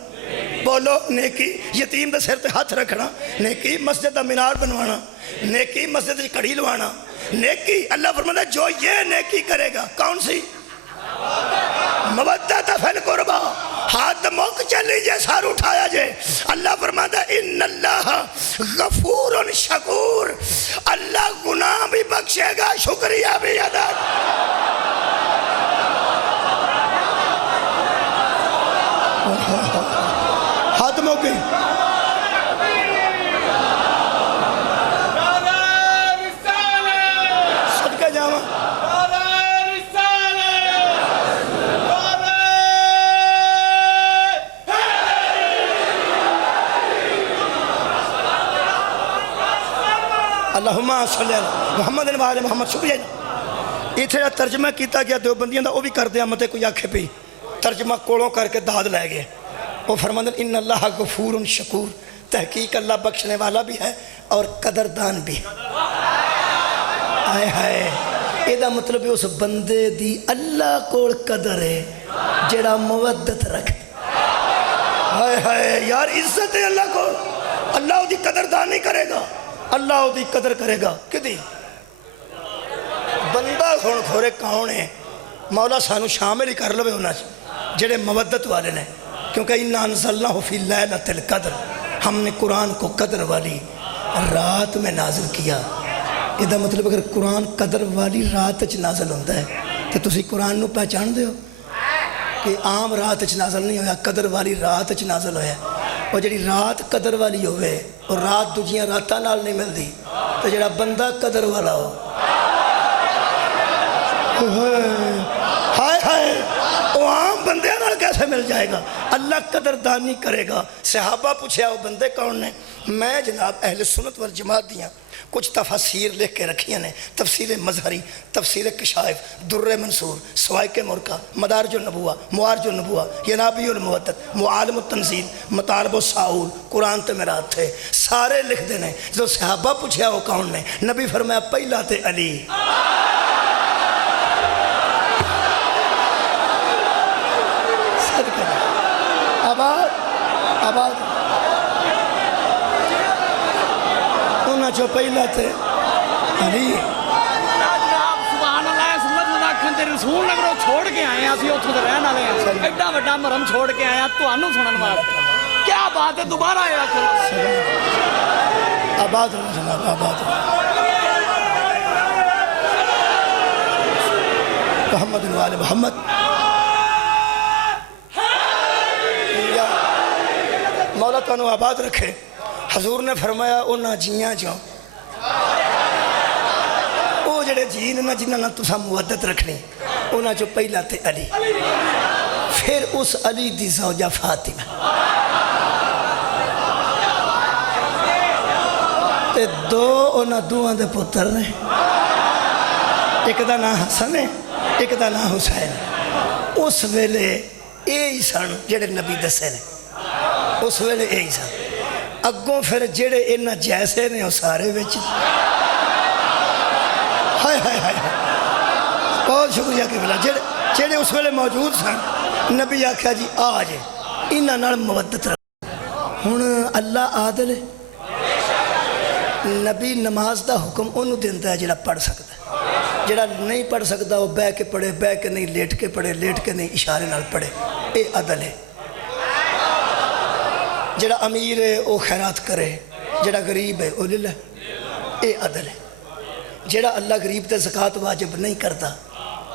بولو نیکی, یتیم دے سر تے ہاتھ رکھنا نیکی, مسجد دا مینار بنوانا نیکی, مسجد دی کڑی لوانا نیکی. اللہ فرماتا ہے جو یہ نیکی کرے گا, کون سی؟ مودت فی القربا. ہاتھ موک چلی جے, سار اٹھایا جے. اللہ فرماتا ہے ان اللہ غفور شکور. اللہ گناہ بھی بخشے گا, شکریہ بھی ادا. ہاتھ موک گئی. صدقہ جاواں اللہم صلی اللہ محمد وعلی محمد. شکریہ. اتھے ترجمہ کیتا گیا دیوبندیاں دا, وہ بھی کر دیا متے کوئی آکھے پی ترجمہ کولوں کر کے داد لے گئے. وہ فرماتے ہیں ان اللہ غفور شکور، تحقیق اللہ بخشنے والا بھی ہے اور قدردان بھی ہے۔ آئے ہائے، یہ مطلب ہے اس بندے دی اللہ کول قدر ہے جڑا مودت رکھ۔ ہائے ہائے یار، عزت ہے اللہ کو، اللہ دی قدردان نہیں کرے گا، اللہ دی قدر کرے گا کدی بندہ سن کھورے کون ہے؟ مولا سانو شامل ہی کر لوے ہونا جڑے مودت والے نے، کیونکہ اِنَّا أَنزَلْنَاهُ فِي لَيْلَةِ الْقَدْرِ، ہم نے قرآن کو قدر والی رات میں نازل کیا۔ یہ مطلب اگر قرآن قدر والی رات چ نازل ہوتا ہے تو تسی قرآن نو پہچان دے ہو کہ عام رات چ نازل نہیں ہویا، قدر والی رات چ نازل ہویا۔ اور جڑی رات قدر والی ہوئے اور رات دوجیاں راتاں نال نہیں ملدی، تو جڑا بندہ قدر والا ہو، ہائے ہائے وہ عام بندے نال کیسے مل جائے گا؟ اللہ قدردانی کرے گا۔ صحابہ پوچھیا وہ بندے کون نے؟ میں جناب اہل سنت والجماعت دیاں کچھ تفاسیر لکھ کے رکھیاں نے، تفسیر مظہری، تفسیر کشائف، در منصور، سوائق مرکہ، مدارج النبوہ، معارج النبوہ، ینابی الموتت، معالم التنزیل، مطالب الساؤل، قرآن تے میرات تھے، سارے لکھ دینے۔ جو صحابہ پوچھیا وہ کون نے؟ نبی فرمایا پہلا تے علی۔ آباد انہاں چو پہلا تے علی۔ سبحان اللہ، سنت مداکھن تے رسول نگروں چھوڑ کے آئے ہیں، اسی اتھوں تے رہنا لے ہیں، ایڈا وڈا مرم چھوڑ کے آئے ہیں، تو انہوں سنن بات کیا بات ہے؟ دوبارہ آیا کرو۔ آباد رہا جناب، آباد رہا۔ محمد وآل محمد۔ مولا تانوں آباد رکھے۔ حضور نے فرمایا اونا جیاں جو او جڑے جین نا جنہاں نا تسا مودت رکھنی، اونا جو پہلا تے علی، پھر اس علی دی زوجہ فاطمہ، تے دو اونا دوہاں دے پتر نے، ایک دا نام حسن ہے، ایک دا نام حسین۔ اس ویلے اے ہی سن جڑے نبی دسے نے، اس ویلے اے ہی سن۔ اگوں پھر جڑے انہاں جیسے نے وہ سارے وچ۔ ہائے ہائے ہائے، بہت شکریہ قبلہ، جڑے اس ویلے موجود سن، نبی آکھیا جی آج انہاں نال مودت رکھ۔ ہن اللہ عادل ہے، نبی نماز دا حکم انہوں دیندا ہے جڑا پڑھ سکتا ہے، جڑا نہیں پڑھ سکتا وہ بہ کے پڑھے، بہ کے نہیں، لیٹ کے پڑھے، لیٹ کے نہیں، اشارے نال پڑھے۔ اے عدل ہے۔ جڑا امیر ہے وہ خیرات کرے، جڑا غریب ہے وہ لے لے، اے عدل ہے۔ جڑا اللہ غریب تے زکوٰۃ واجب نہیں کرتا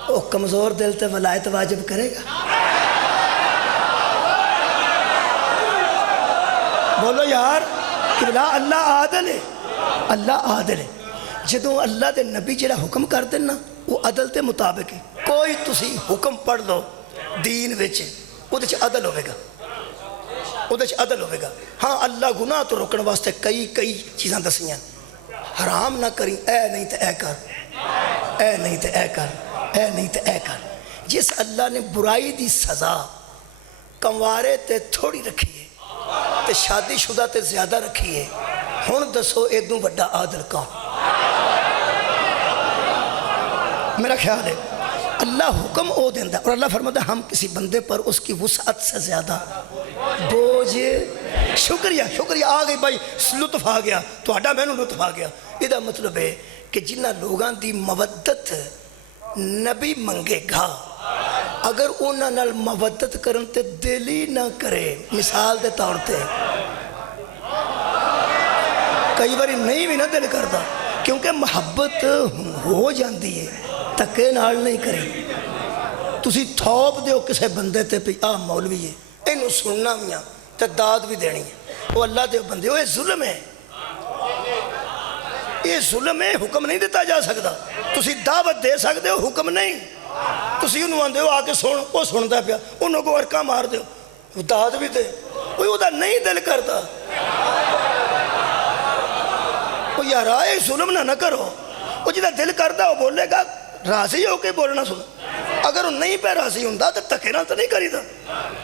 وہ کمزور دل تے ولایت واجب کرے گا؟ بولو یار، قبلہ اللہ عادل ہے، اللہ عادل ہے۔ جدوں اللہ دے نبی جڑا حکم کر دینا وہ عدل تے مطابق ہے۔ کوئی تسی حکم پڑھ لو دین وچ، وہ دے عدل ہوئے گا، وہ دے عدل ہوئے گا۔ ہاں اللہ گناہ تو روکن واسطے کئی چیزاں دسیاں، حرام نہ کری، اے نہیں تے اے کر، اے نہیں تے اے کر، اے نہیں تے اے کر۔ جس اللہ نے برائی دی سزا کنوارے تے تھوڑی رکھی ہے تے شادی شدہ تے زیادہ رکھی ہے، ہن دسو ایدوں بڑا عادل کون؟ میرا خیال ہے اللہ حکم او دیندہ، اور اللہ فرماتا ہے ہم کسی بندے پر اس کی وسعت سے زیادہ بوجھ۔ شکریہ آ گئی بھائی، لطف آ گیا، تو اڈا میں نو لطف آ گیا۔ یہ مطلب ہے کہ جنہ لوگاں دی مودت نبی منگے گا، اگر انہاں نال مودت کرن تے دل ہی نہ کرے، مثال دے طور تے کئی باری نہیں بھی نہ دل کرتا، کیونکہ محبت ہو جاندی ہے، تکے نال نہیں کری۔ تسی تھوپ دیو کسے بندے تے پہ آہ مولوی ہے، انہوں سننا میاں تے داد بھی دینی ہے، وہ اللہ دے بندے ہو، یہ ظلم ہے، یہ ظلم ہے، حکم نہیں دیتا جا سکتا۔ تسی دعوت دے سکتے ہو، حکم نہیں۔ تسی انہوں آن دے ہو آکے سن، وہ سنتا پیا، انہوں کو ورکا مار دے ہو، داد بھی دے، وہ دا نہیں دل کرتا۔ وہ یار آئے ظلم نہ کرو، وہ جدہ دل کرتا وہ بولے گا، راضی ہو کے بولنا سن۔ اگر وہ نہیں پہ راضی ہوں تو دھکے نال تو نہیں کریدا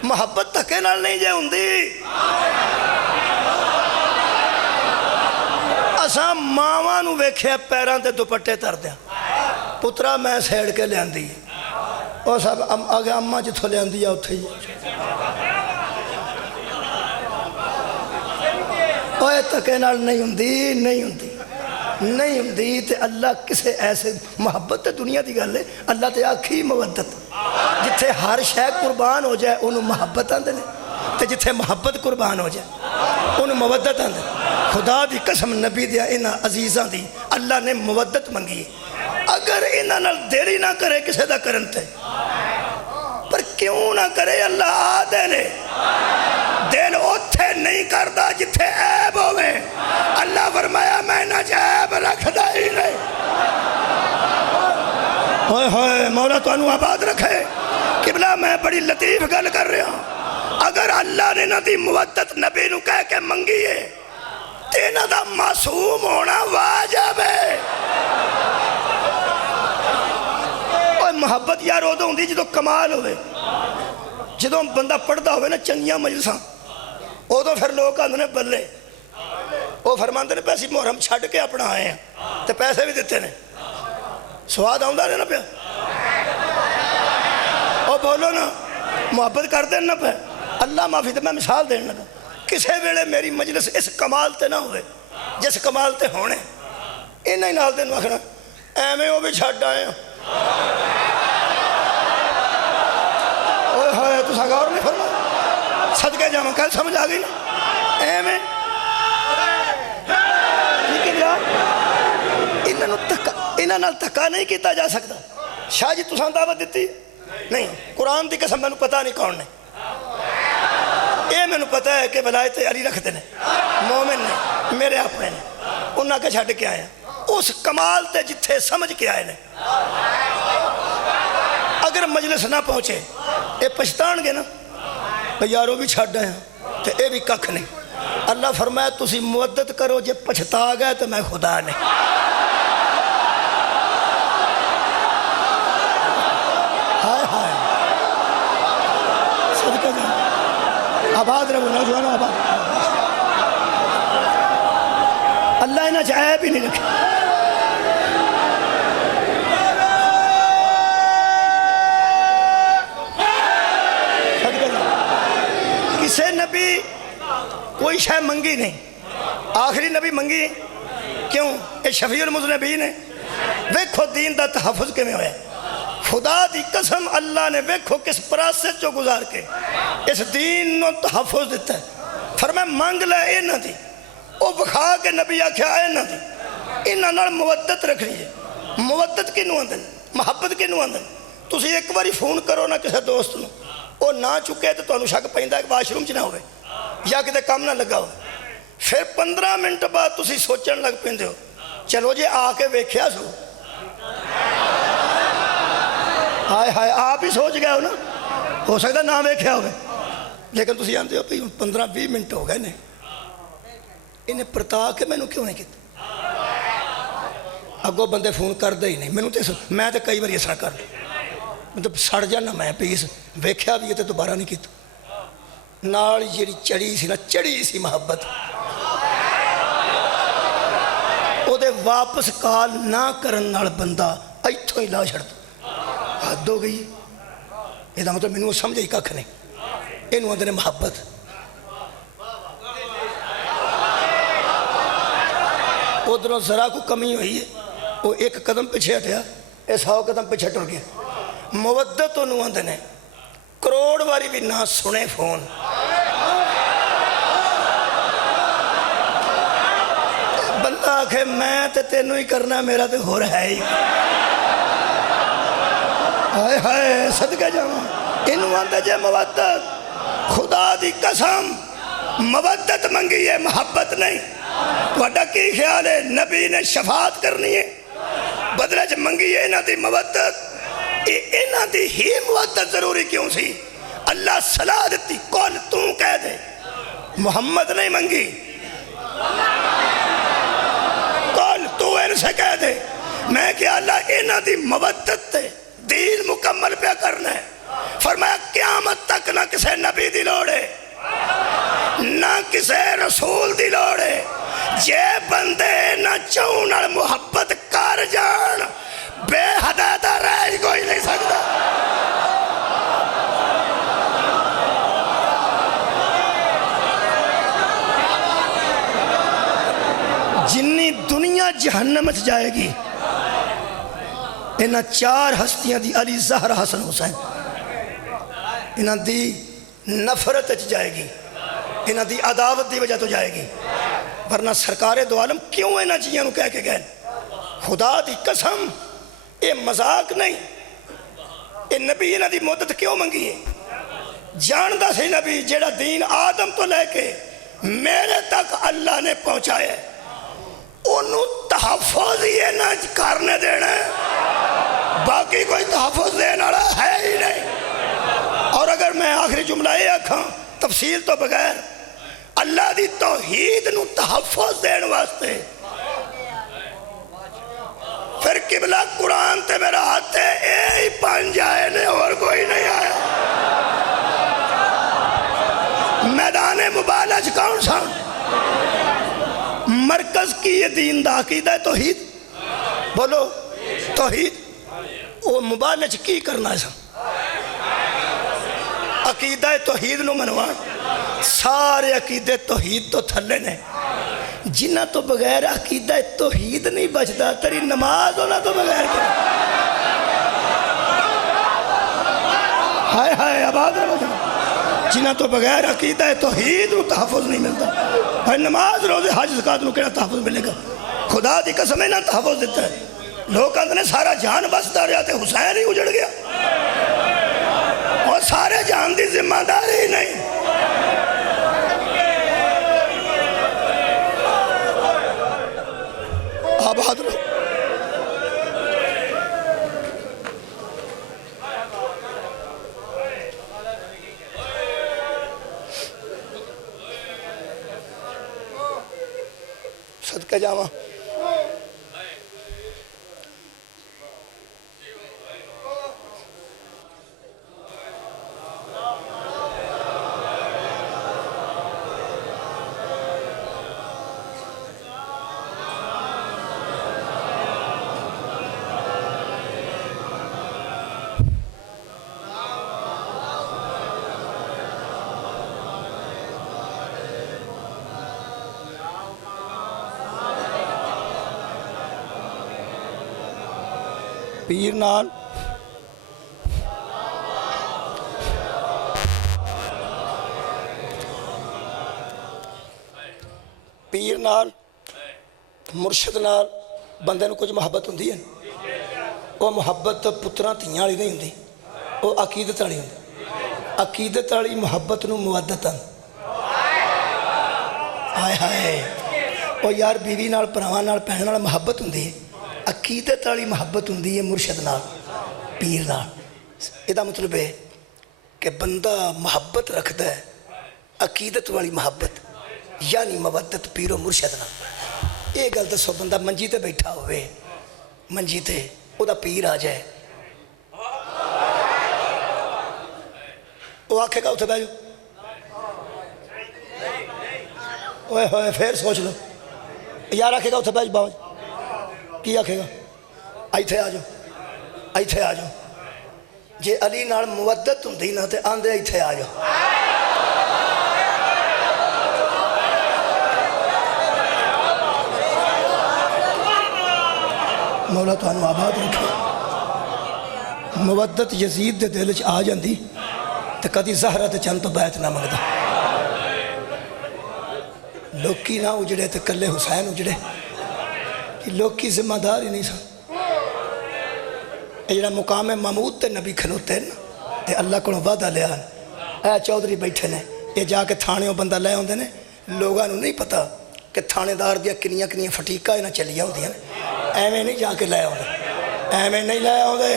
محبت دھکے نال نہیں جے ہوندی اساں ماواں نو ویکھیا پیراں تے دوپٹے تردیاں پترا میں سیڑ کے لیاندی او سب آگے اماں جتھوں لیاندی ہے اتھے ہی اوے دھکے نال نہیں ہوندی نہیں ہوندی تے اللہ کسے ایسے محبت تے دنیا دی گل ہے اللہ تے آکھی مودت جتھے ہر شے قربان ہو جائے انہوں محبت آندے نے تے جتھے محبت قربان ہو جائے انہوں مودت آندے خدا دی قسم نبی دیا انہاں عزیزاں دی اللہ نے مودت منگی اگر انہاں نال دیری نہ کرے کسے دا کرن تے پر کیوں نہ کرے اللہ آدھے نے دل اتھے نہیں کردہ جتھے عیب ہوئے اللہ فرمایا میں نہ عیب رکھدہ ہی نہیں ہوئے ہوئے مولا تو انہوں آباد رکھے قبلہ میں بڑی لطیف گل کر رہا ہوں اگر اللہ نے نہ دی مودت نبی نو کہہ کے منگی ہے تینا دا معصوم ہونا واجب ہے اور محبت یار ہو دوں دی جدو کمال ہوئے جدو بندہ پڑھتا ہوئے نا چنگیاں مجلساں او تو پھر لوگ آندھنے بلے وہ فرماندے نے پیسی محرم چھڑ کے اپنا آئے ہیں تو پیسے بھی دیتے ہیں سواد آؤں دارے نا پہ او بولو نا محبت کر دیں نا پہ اللہ معافی تے میں مثال دین لگا کسے ویلے میری مجلس اس کمال تے نہ ہوئے جس کمال تے ہونے انہیں نال دین وکھنا ایمیں وہ بھی چھڑ آئے ہیں اوہ ہوئے تو ساگور نہیں فرمایا صدقے جامع کل سمجھ آگئی نا ایمیں لیکن یار انہاں نال تکا نہیں کیتا جا سکتا شاہ جی تساں دعوت دیتی نہیں قرآن دی قسم میں پتہ نہیں کون نے اے میں پتہ ہے کہ ولایت علی رکھتے نے مومن نے میرے اپنے نے انہاں کے چھڑ کے آئے ہیں اس کمال تے جتھے سمجھ کے آئے نے اگر مجلس نہ پہنچے اے پچھتان گے نا یارو بھی چھڑ آئے ہیں تو اے بھی ککھ نہیں اللہ فرمایا تسی مودت کرو جے پچھتا گئے تو میں خدا نہیں ہائے ہائے صدقہ جانا آباد رہو نوجوانوں آباد اللہ انہیں چاہے بھی نہیں رکھے کسے نبی کوئی شے منگی نہیں آخری نبی منگی کیوں اے شفیع المذنبین ہے ویکھو دین دا تحفظ کے میں ہوئے خدا دی قسم اللہ نے ویکھو کس پراسے جو گزار کے اس دین نو تحفظ دیتا ہے فرمائے مانگ لے اے نہ دی او بخا کے نبی آکھیا اے نہ دی انہاں نال مودت رکھنی ہے مودت کی نو آندن محبت کی نو آندن تسی ایک باری فون کرو نا کسے دوست نو وہ نہ چکے تو تمہیں شک پہندا ہے کہ واش روم چ نہ ہوئے یا کتے کام نہ لگا ہو پھر 15 منٹ بعد تسی سوچن لگ پیندے ہو چلو جی آ کے ویکھیا سو ہائے ہائے آپ ہی سوچ گئے ہو نا ہو سکتا نہ ویکھیا ہوئے لیکن تسی آندے ہو 15-20 منٹ ہو گئے نے انہیں پرتا کے میں کیوں نہیں کیتا اگو بندے فون کر دے ہی نہیں میں تو کئی بار اس طرح کر لوں مطلب سڑ جانا میں پیس ویکھیا بھی ہے تو دوبارہ نہیں کیتا نال جیڑی چڑی سی نا چڑی سی محبت او دے واپس کال نہ کرن نال بندہ ایتھوں ہی لا چھڑتا حد ہو گئی یہ مطلب میں سمجھ ہی ککھ نہیں انہوں آندے نے محبت ادھروں ذرا کو کمی ہوئی ہے وہ ایک قدم پیچھے ہٹیا 100 قدم پیچھے ٹر گیا مودت انہوں آندے نے کروڑ واری بھی نہ سنے فون بندہ آکھے میں تے تینوں ہی کرنا میرا تے ہو رہا ہے ہی ہائے ہائے صدقہ جاواں انہوں آندے جے مودت خدا دی قسم مودت منگی ہے محبت نہیں تہاڈا کی خیال ہے نبی نے شفاعت کرنی ہے بدلے چ منگی ہے انہاں دی مودت انہاں دی ہی مودت ضروری کیوں سی اللہ صلاح دیتی کل تو کہہ دے محمد نہیں منگی کل تو ان سے کہہ دے میں کہ اللہ انہاں دی مودت تے دین مکمل پہ کرنا ہے. فرمایا قیامت تک نہ کسے نبی دی لوڑ ہے نہ کسے رسول دی لوڑ ہے. جے بندے نہ چاہون اور محبت کر جان بے ہدایتہ رہ کوئی نہیں سکتا. جنی دنیا جہنم چ جائے گی انہاں 4 ہستیاں دی علی زہرا حسن حسین انہاں دی نفرت چ جائے گی انہاں دی عداوت دی وجہ تو جائے گی. ورنہ سرکار دو عالم کیوں انہاں چیزاں نو کہہ کے گئے؟ خدا دی قسم یہ مذاق نہیں. یہ نبی انہاں دی مدد کیوں منگی ہے؟ جاندا سی نبی جیڑا دین آدم تو لے کے میرے تک اللہ نے پہنچایا ہے انہوں تحفظ یہ نہ کرنے دینا ہے. باقی کوئی تحفظ دینا ہے ہی نہیں. اور اگر میں آخری جملہ یہ آکھاں تفصیل تو بغیر اللہ دی توحید نو تحفظ دین واسطے پھر قبلہ قرآن تے میرا ہاتھ ہے اے ہی 5 آئے نے اور کوئی نہیں آیا. میدان مبالغہ کون سا؟ مرکز کی یہ دین دا عقیدہ ہے توحید. بولو توحید. وہ مبالغہ کی کرنا ہے سا عقیدہ توحید نو منوان. سارے عقیدے توحید تو تھلے نے جنہ تو بغیر عقیدہ توحید نہیں بچتا. تیری نماز ہونا تو بغیر کیا ہائے ہائے آباد رہا جنہ جنہ تو بغیر عقیدہ توحید نو تحفظ نہیں ملتا. بھائی نماز روزے حج زکات نو کیڑا تحفظ ملے گا؟ خدا دی قسم ہے نہ تحفظ دیتا ہے. لوگ کہتے ہیں سارا جہان بستا رہا تے حسین ہی اجڑ گیا اور سارے جہان دی ذمہ داری نہیں. آباد رہو. صدقہ جاواں پیر نال پیر نال مرشد نال بندے نو کچھ محبت ہوندی ہے. وہ محبت پتراں تھیاں والی نہیں ہوندی. وہ عقیدت والی ہوندی. عقیدت والی محبت نو مودت ہائے ہائے. وہ یار بیوی نال پراواں نال بہن نال محبت ہوندی ہے. عقیدت والی محبت ہوندی ہے مرشد نال پیر نال. یہ مطلب ہے کہ بندہ محبت رکھتا ہے عقیدت والی محبت یعنی مودت پیر و مرشد نال. یہ گل دسو بندہ منجی تے بیٹھا ہوئے منجی تے او دا پیر آ جائے وہ آکھے گا اتھے بہ جاؤ اوے ہوئے پھر سوچ لو یار آکھے گا اتھے بہ جاؤ کی آکھے گا ایتھے آ جاؤ ایتھے آ جاؤ. جے علی نال مودت ہوندی نا تے آندے ایتھے آ جاؤ. مولا تانوں آباد رکھے. مودت یزید دے دل چ آ جاندی تے کدی زہرا تے چند تو بیعت نہ منگدا. لوکی نہ اجڑے تے کلے حسین اجڑے کہ لوکی ذمہ دار ہی نہیں سن. یہ جڑا مقام محمود تے نبی کھلوتے ہیں تے اللہ کو وعدہ لیا اے چودھری بیٹھے نے یہ جا کے تھانے بندہ لے آتے ہیں. لوگوں نہیں پتا کہ تھانے دار دیا کنیاں کنیاں فٹیکا یہاں چلیاں ہوتی ہیں. ایویں نہیں جا کے لے آتے ایویں نہیں لے آتے.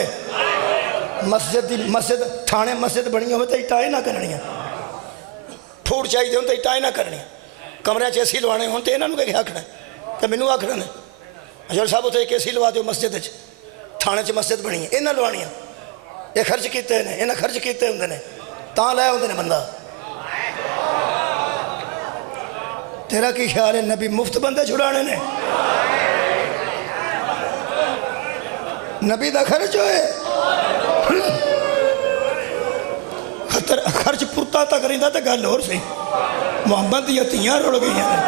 مسجد تھانے مسجد بنی ہوئے تو اٹائے نہ کرنی ٹھوٹ چاہیے ہوں تو اٹائے نہ کرنی. کمرے چ اے سی لوانے ہوں تو یہاں کہ آخنا کہ مینوں آخنا نے اجڑ صاحب اتنے ایک اے سی لوا دیو مسجد تھانے چ مسجد بنی ہے یہاں لوانیاں یہ خرچ کیتے ہیں، انہیں خرچ کیتے ہوندے نے تاں لے ہوندے نے بندہ۔ تیرا کی خیال ہے نبی مفت بندے چھڑانے نے؟ نبی دا خرچ ہوئے خرچ پورتا تا کریں دا تے گل اور سی، محمد دیا تیاں رڑ گئی ہیں۔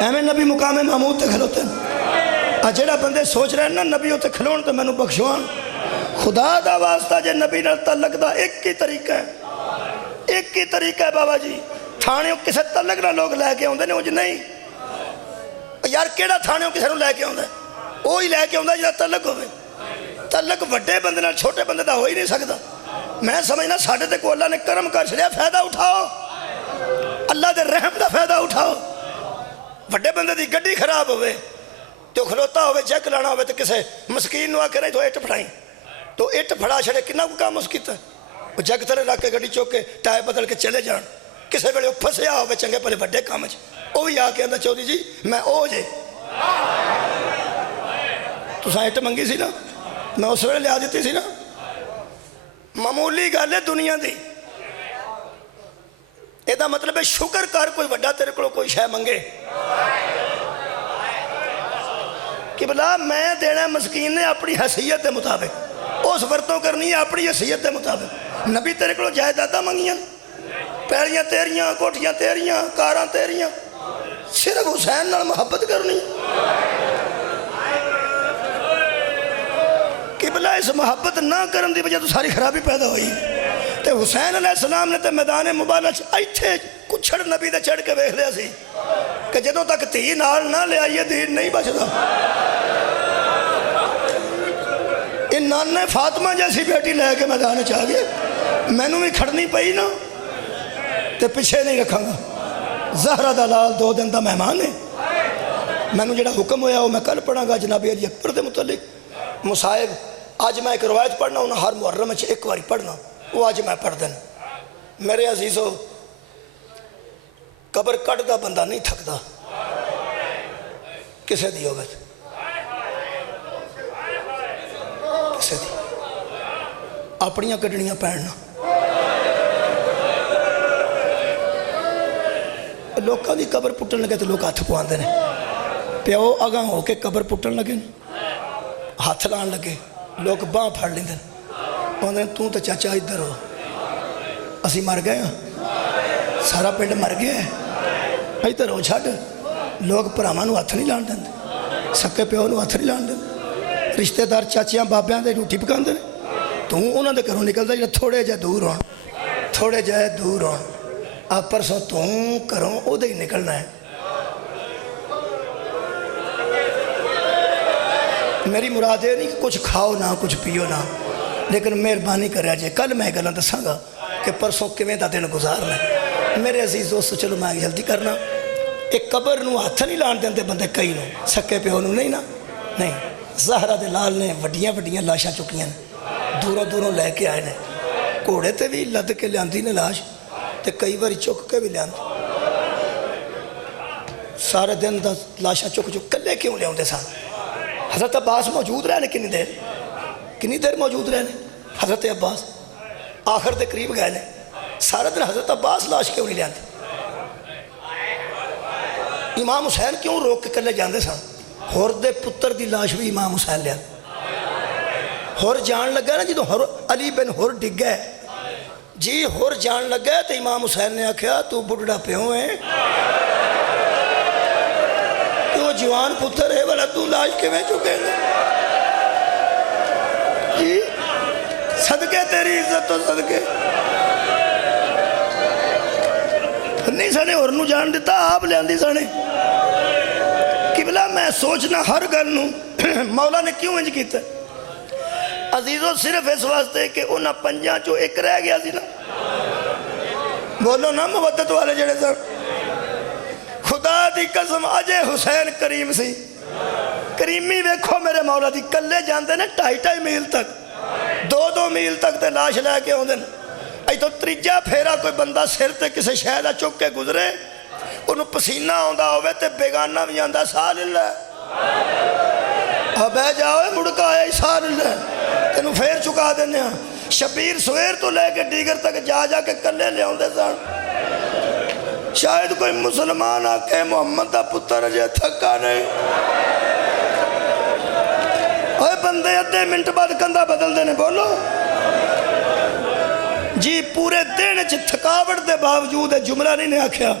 ایمیں نبی مقام محمود تے کھلوتے ہیں۔ جڑا بندے سوچ رہے ہیں نا نبی ہوتے کھلون تے میں نو بخشوان، خدا دا واسطہ جے نبی نال تعلق دا ایک ہی طریقہ ہے، ایک ہی طریقہ ہے بابا جی۔ تھانیوں کسے تعلق نہ لوگ لے کے ہوندے نے مجھے نہیں یار، کیڑا تھانیوں کسے نو لے کے ہوندے وہی لے کے ہوندے جہاں تعلق ہوئے۔ تعلق وڈے بندے نال چھوٹے بندے دا ہو ہی نہیں سکتا۔ میں سمجھنا ساڑھے تے کو اللہ نے کرم کر چھڑیا، فائدہ اٹھاؤ، اللہ دے رحم دا فائدہ اٹھاؤ۔ وڈے بندے دی گڈی خراب ہوئے تو کھلوتا ہوئے جیک لانا ہوئے تو کسے مسکین نو آکے نہیں تو اٹ پھڑائیں تو اٹ پھڑا چھڑے کنا کو کام اس کیتا ہے، وہ جگ تلے رکھ کے گڈی چوک کے ٹائر بدل کے چلے جان۔ کسے ویلے پھسیا ہوئے چنگے پہلے بڑے کام چ وہ بھی آ کے آندا چودھری جی میں او جے تساں اٹ منگی سی نا میں اس ویلے لیا دیتی سی نا۔ معمولی گل ہے دنیا دی، یہ دا مطلب ہے شکر کر کوئی وڈا تیرے کو کوئی شے منگے کہ بلا میں دینا مسکین نے اپنی حیثیت دے مطابق، اس ورتوں کرنی ہے اپنی حیثیت دے مطابق۔ نبی تیرے کو جائیداداں منگیاں، پیڑیاں تیریاں، کوٹھیاں تیریاں، کاراں تیریاں، صرف حسین نال محبت کرنی کہ بلا اس محبت نہ کرن دی وجہ تو ساری خرابی پیدا ہوئی۔ تے حسین علیہ السلام نے تے میدان مبارہ ایتھے کچھڑ نبی دے چڑھ کے ویکھ لیا سی کہ جدوں تک تھی نال نہ لے آئیے دین نہیں بچدا۔ ان نانے فاطمہ جیسی بیٹی لے کے میدان چاہ گئے، میں نو بھی کھڑنی پئی نا تے پیچھے نہیں رکھاں گا۔ زہرہ دا لال 2 دن دا مہمان ہے، میں نو جڑا حکم ہویا وہ میں کل پڑھاں گا جناب علی اکبر دے متعلق مصائب۔ آج میں ایک روایت پڑھنا ہوں ہر محرم میں ایک باری پڑھنا، وہ آج میں پڑھ دینا۔ میرے عزیزو قبر کٹ دا بندہ نہیں تھکدا کسے دی ہوگا کسے دی اپنیاں کڈنیاں پہننا۔ لوکاں دی قبر پٹن لگے تو لوگ ہاتھ پواندے نے، پیو اگاں ہو کے قبر پٹن لگے ہاتھ لان لگے، لوگ باں پھڑ لیندے نے، تو تے چاچا ادھر ہو، اسی مر گئے ہیں، سارا پنڈ مر گیا ہے، ادھر ہو چھڈ۔ لوگ پراواں نو ہاتھ نہیں لان دیندے، سکے پیو نو ہاتھ نہیں لان دیندے، رشتہ دار چاچیاں بابیاں دے روٹی پکاندے نے، تو انہاں دے گھروں نکلدا جڑا تھوڑے جے دور ہون، تھوڑے جے دور ہون، آپ پرسوں تو کروں او دے ہی نکلنا ہے۔ میری مراد ہے نہیں کہ کچھ کھاؤ نہ کچھ پیو نہ، لیکن مہربانی کریا جے کل میں گلاں دساں گا کہ پرسوں کیویں دا دن گزارنا ہے۔ میرے عزیز دوستو چلو میں جلدی کرنا۔ ایک قبر نو ہاتھ نہیں لان دیندے بندے کئی نو، سکے پیو نو نہیں نا، نہیں۔ زہرہ دے لال نے وڈیاں وڈیاں لاشاں چکیاں نے، دوروں دوروں لے کے آئے نے، گھوڑے تے بھی لد کے لیاندی نے لاش تے کئی باری چک کے بھی لیاندی، سارے دن دا لاشاں چک چک کلے کیوں لے آندے سن۔ حضرت عباس موجود رہنے کنی دیر موجود رہنے، حضرت عباس آخر دے قریب گئے نے، سارے دن حضرت عباس لاش کیوں نہیں لیاندے؟ امام حسین کیوں روک کے کلے جاندے سن؟ ہور دے پتر دی لاش بھی امام حسین لیا، ہور جان لگا نا جدو علی بن ہور ڈگ گئے جی، ہور جان لگا تو امام حسین نے آکھیا تو بڑھڑا پیوں ہے، تو جوان پتر ہے والا تو لاش کے میں چکے گے جی، صدقے تیری عزت تو صدقے نہیں سنے اور نو جان دیتا آپ لے آندی سنے۔ قبلہ میں سوچنا ہر گل نو مولا نے کیوں انج کیتا عزیزو؟ صرف اس واسطے کہ انہاں پنجاں چو ایک رہ گیا سی نا، بولو نا مودت والے جڑے سن۔ خدا دی قسم اجے حسین کریم سی، کریمی ویکھو میرے مولا دی، کلے جاندے نے 2.5 میل تک، 2 میل تک تے لاش لے کے ہوندے نے۔ ای تو تریجا پھیرا کوئی بندہ سر تے کسے شے دا چک کے گزرے، انہوں پسینہ ہوندا ہوئے تے بیگانہ بھی آندا سال اللہ، ابے جاؤ مڑکا آئے سال اللہ، تینوں پھر چکا دینے ہاں شبیر سویر تو لے کے دیگر تک جا جا کے کلے لے آؤں دے سن شاید کوئی مسلمان آکے محمد دا پتر جے تھکا نہیں اوہ بندے ادھے منٹ بعد کندہ بدل دینے بولو جی پورے دن چھ تھکاوٹ دے باوجود جملہ نہیں نے آکھیا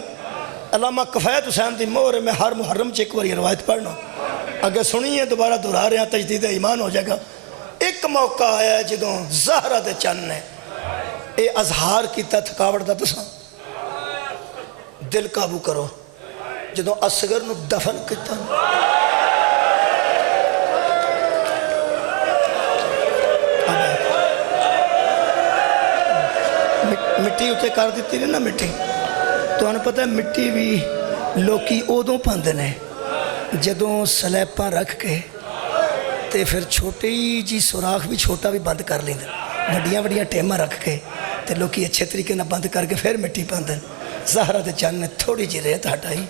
علامہ کفایت حسین دی مہر میں ہر محرم چھ ایک باری روایت پڑھنا اگر سنیے دوبارہ دہرا رہے ہیں تجدید ایمان ہو جائے گا ایک موقع آیا ہے جدوں زہرہ دے چند نے اے اظہار کیتا تھکاوٹ دا تساں دل قابو کرو جدوں اصغر نو دفن کیتا مٹی اتے کر دیتی نہیں نا مٹی تو انہوں پتہ ہے مٹی بھی لوکی اودوں پاندے نے جدوں سلیپاں رکھ کے تے پھر چھوٹی جی سوراخ بھی چھوٹا بھی بند کر لیں بڑیاں بڑیاں ٹیمہ رکھ کے تے لوکی اچھے طریقے نہ بند کر کے پھر مٹی پاندے زہرہ دے چند نے تھوڑی جی ریت ہٹائی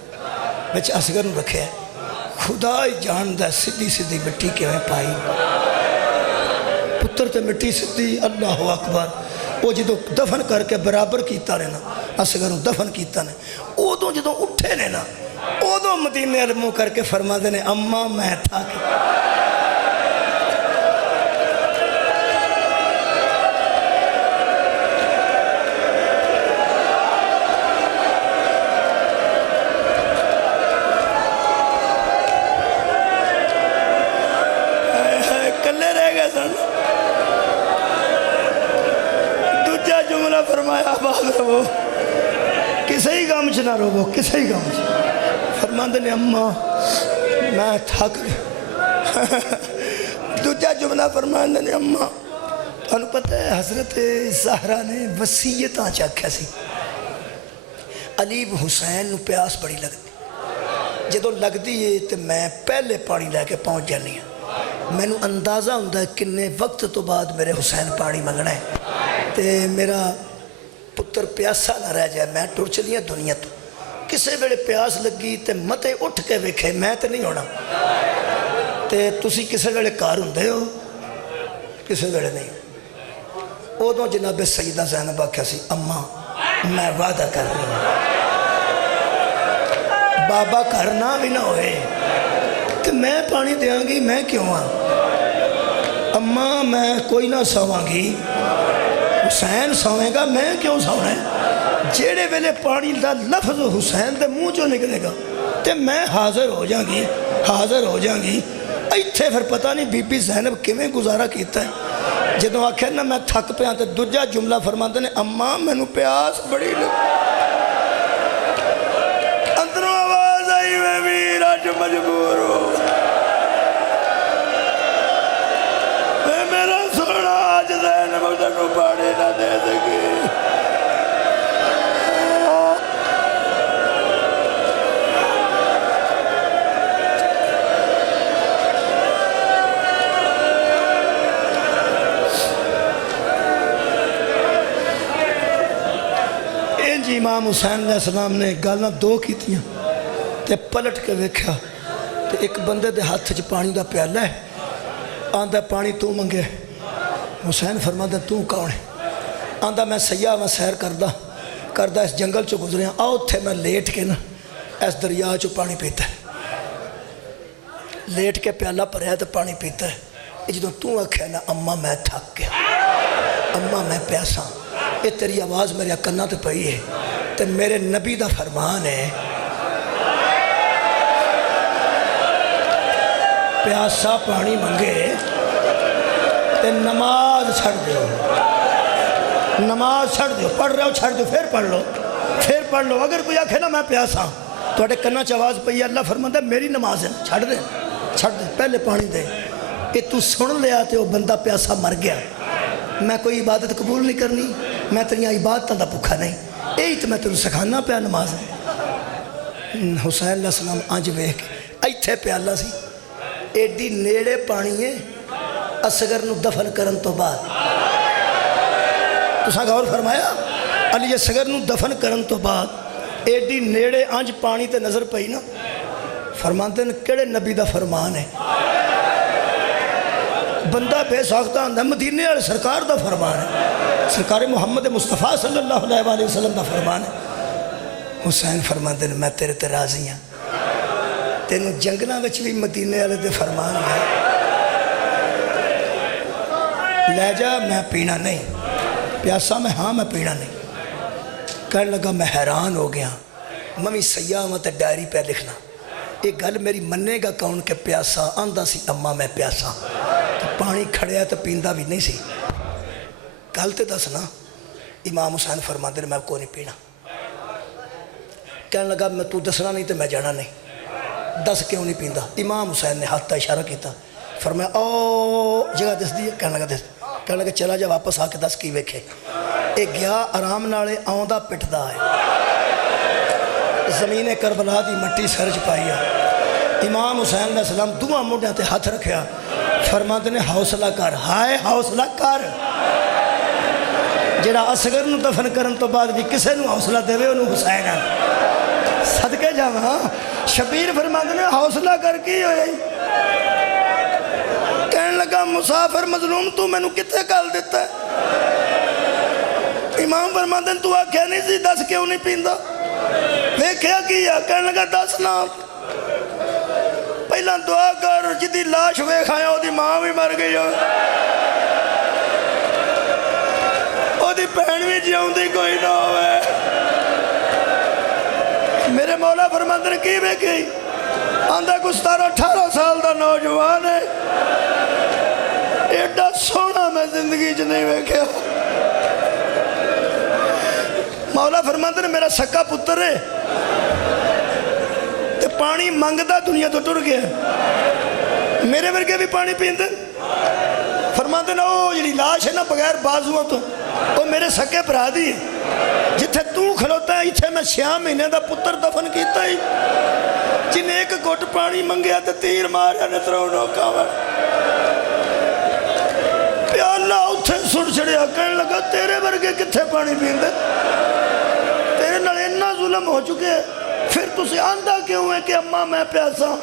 بچ اصغر نو رکھے خدا ہی جاندہ سدھی سدھی مٹی کیویں پائی پتر تے مٹی سدھی اللہ اکبر وہ جدو دفن کر کے برابر کیتا رہنا اصغر نو دفن کیتا نے اودوں جدو اٹھے نے نا اودوں مدینے علموں کر کے فرما دینے اماں میں تھا کہ کلے رہ گئے سن دوجہ جملہ فرمایا آباد رہو کسے ہی غم چ نہ رو کسے ہی غم چ فرماندے نے اماں میں تھک گیا دوجہ جملہ فرماندے نے اماں انہوں پتہ ہے حضرت زہرہ نے وصیتاں چاکھیا سی علی حسین نو پیاس بڑی لگتی جدو لگ دی ہے تو میں پہلے پانی لے کے پہنچ جانی ہوں میں نو اندازہ ہوندہ ہے کنے وقت تو بعد میرے حسین پانی منگنا ہے تے میرا پتر پیاسا نہ رہ جائے میں ٹر چلی ہیں دنیا تو کسے بڑے پیاس لگی تے متے اٹھ کے ویکھے میں تے نہیں ہونا تے تسی کسے بڑے کار ہوندے ہو کسے بڑے نہیں اودوں جناب سیدہ زینب آکھیا سی اماں میں وعدہ کر رہی ہوں بابا کرنا بھی نہ ہوئے کہ میں پانی دیاں گی میں کیوں ہاں اماں میں کوئی نہ سواں گی حسین سویں گا میں کیوں سونا ہے جیڑے ویلے پانی دا لفظ حسین دے منہ جو نکلے گا تے میں حاضر ہو جاں گی ایتھے پھر پتہ نہیں بی بی زینب کیویں گزارا کیتا ہے جدوں آکھے نا میں تھک پیاں تے دوجا جملہ فرماندے نے اماں مینوں پیاس بڑی لگی اندروں آواز آئی میں ویر اج مجبور ہو میرا سونا آج زینب تینوں پاڑے نہ دے سکے جی امام حسین علیہ السلام نے گالاں دو کی تیاں تے پلٹ کے ویکھیا تے ایک بندے دے ہاتھ چ پانی دا پیالہ ہے آندہ پانی تو منگے حسین فرماندہ تو کون ہے آندہ میں سیاہ میں سیر کردہ اس جنگل چو گزرے ہیں آؤ تھے میں لیٹ کے نا اس دریا چو پانی پیتا ہے لیٹ کے پیالہ پر ہے تو پانی پیتا ہے جدوں تو آکھے نا اماں میں تھک گیا اماں میں پیاسا یہ تیری آواز میرے کناں تے پئی ہے تے میرے نبی دا فرمان ہے پیاسا پانی منگے تے نماز چھڑ دیو پڑھ رہے ہو چھڑ دیو پھر پڑھ لو اگر کوئی آکھے نا میں پیاسا تو اٹھے کناں چاواز پئی ہے اللہ فرماندہ میری نماز ہے چھڑ دے پہلے پانی دے کہ تو سن لیا تے وہ بندہ پیاسا مر گیا میں کوئی عبادت قبول نہیں کرنی میں تیریاں عبادتاں دا بھکھا نہیں یہی تو میں تینوں سکھانا پیا نماز حسین علیہ السلام آج ویکھ ایتھے پیالہ سی ایڈی نیڑے پانی ہے اصغر نو دفن کرن تو بعد تساں غور فرمایا علی اصغر نو دفن کرن تو بعد ایڈی نیڑے آنج پانی تے نظر پئی نا فرماندے نے کیڑے نبی دا فرمان ہے بندہ بے ساختہ آندا مدینے والے سرکار دا فرمان ہے، سرکار محمد مصطفیٰ صلی اللہ علیہ وآلہ وسلم دا فرمان ہے۔ حسین فرماندے نے میں تیرے تے راضی ہاں، تینوں جنگلاں وچ بھی مدینے والے دے فرمان ہے، لے جا میں پینا نہیں، پیاسا میں ہاں میں پینا نہیں۔ کہنے لگا میں حیران ہو گیا، ممی سیاح ہوں تے ڈائری پہ لکھنا، ایک گل میری منے گا کون کہ پیاسا آندا سی اماں میں پیاسا، تو پانی کھڑیا تو پیندا بھی نہیں سی، گل تے دسنا۔ امام حسین فرماندے نے میں کوئی نہیں پینا۔ کہنے لگا میں تو دسنا نہیں تو میں جانا نہیں، دس کیوں نہیں پیندا؟ امام حسین نے ہاتھ تا اشارہ کیتا، فرمایا او جگہ دس دی، کہنے لگا دس، کہنے لگا چلا جا واپس آ کے دس کی ویکھے۔ ایک گیا آرام نالے آندا پٹدا ہے، زمین کربلا دی مٹی سر چ پائی ہے۔ امام حسین علیہ السلام دعا موڈیاں تے ہاتھ رکھیا، فرماندے نے حوصلہ کر، ہائے حوصلہ کر۔ جڑا اصغر نو دفن کرن تو بعد بھی کسے نو حوصلہ دے انہوں حسین ہے، صدقے جاواں۔ شبیر فرماندے نے حوصلہ کر کی ہوئے؟ کہنے لگا مسافر مظلوم تو میں نو کتے کال دیتا ہے؟ امام فرماندے نے تو آکھیا نہیں سی دس کیوں نہیں پیندا؟ ویکھیا کیا؟ کہنے لگا دس نا، پہلا دعا کر، جدی لاش ویکھایا او دی ماں بھی مر گئی ہو، او دی بہن بھی جیوندی کوئی نہ ہوئے۔ میرے مولا فرماندے نے کی ویکھی؟ آندا کو 17-18 سال دا نوجوان ہے، ایڈا سونا میں زندگی چ نہیں ویکھیا۔ مولا فرماندے نے میرا سکا پتر ہے تے پانی منگدا دنیا تو ٹر گیا، میرے ورگے بھی پانی پیندے۔ فرماندے نے او جڑی لاش ہے نا بغیر بازوؤں تو وہ میرے سکے بھرا دی، جتھے تو کھلوتا ہے اتھے میں 6 مہینے دا پتر دفن کیتا ہی، جن ایک گھٹ پانی منگیا تے تیر ماریا نے ترو نوکا وڑ پیالہ اتھے سڑ چھڑیا۔ کہنے لگا تیرے ورگے کتھے پانی پیندے، تیرے نال اتنا ظلم ہو چکے، پھر تسی آندہ کیوں ہے کہ اماں میں پیاسا؟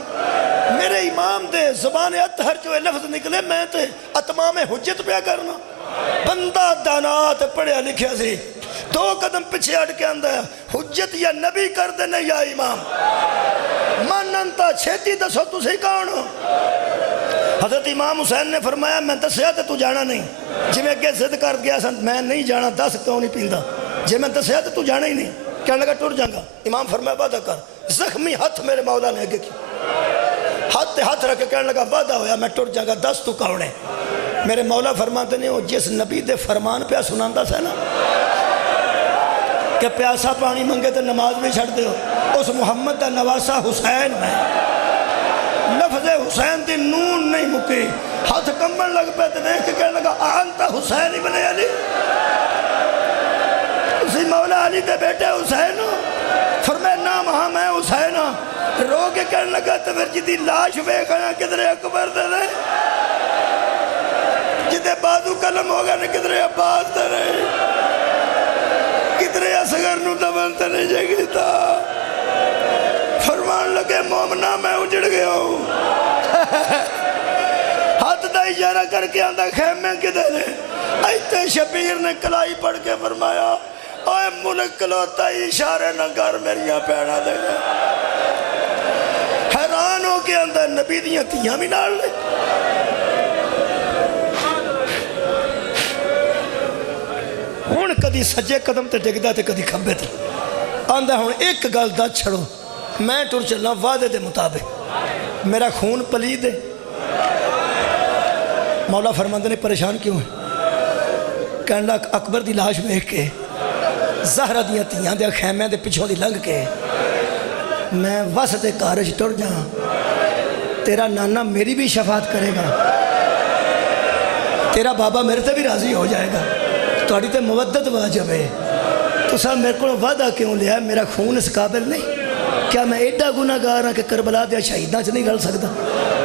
میرے امام دے زبان اطہر جو لفظ نکلے میں تے اتمام حجت پیا کرنا۔ بندہ دانات پڑھیا لکھیا سی، 2 قدم پیچھے ہٹ کے آندا ہے حجت یا نبی کر دینے یا امام، ماننتا چھیتی دسو تسی کون ہو؟ حضرت امام حسین نے فرمایا میں دسیا تے تو جانا نہیں، جی میں اگے ضد کر گیا سن میں نہیں جانا، دس کیوں نہیں پیندا؟ جی میں دسیا تے تو جانا ہی نہیں۔ کہنے لگا ٹر جاؤں گا۔ امام فرمایا وعدہ کر، زخمی ہاتھ میرے مولا نے اگے کی، ہاتھ تے ہاتھ رکھ کے کہنے لگا وعدہ ہویا میں ٹر جاؤں گا، دس تو کون ہے؟ میرے مولا فرماتے نے وہ جس نبی دے فرمان پہ سناندا سا نا کہ پیاسا پانی منگے تو نماز بھی چھڑ دے ہو، اس محمد دا نواسا حسین میں، لفظ حسین دی نون نہیں مکی، ہاتھ کمبن لگ پہ دیکھ کے کہنے لگا آنتا حسین ابن علی، اسی مولا علی دے بیٹے حسین ہو؟ فرمایا نام ہاں میں حسین ہوں۔ رو کے کہنے لگا تو پھر جدی لاش ویکھایا کدھر اکبر دے رہے، جدے بازو قلم ہوگا نے کدھر عباس دے رہے، کدھر اصغر نو دفن تے نہیں جگیتا۔ فرمان لگے مومنہ میں اجڑ گیا ہوں، ہاتھ دا اشارہ کر کے آندہ خیمے کدھر ہے؟ ایتے شبیر نے کلائی پڑھ کے فرمایا اوے ملک کلوتا اشارے نہ کر میریاں پیڑا دے گا۔ حیران ہو کے اندر نبی دیاں تیاں بھی نال لے۔ ہون کدی سجے قدم تے ڈگدا تے کدی کھبے تے آندہ ہون ایک گل دا چھڑو، میں ٹر چلنا وعدے دے مطابق، میرا خون پلید ہے۔ مولا فرماندے نے پریشان کیوں ہے؟ کہنے لگا اکبر دی لاش بیٹھ کے زہرہ دیاں تیاں دے خیمے دے پچھوں دی لنگ کے میں وسط کارج ٹر جاؤں، تیرا نانا میری بھی شفاعت کرے گا، تیرا بابا میرے تے بھی راضی ہو جائے گا، تھوڑی تے مودت واجب ہے، تو صاحب میرے کو وعدہ کیوں لیا ہے؟ میرا خون اس قابل نہیں، کیا میں ایڈا گناہگار ہاں کہ کربلا دیا شہیداں سے نہیں گل سکتا؟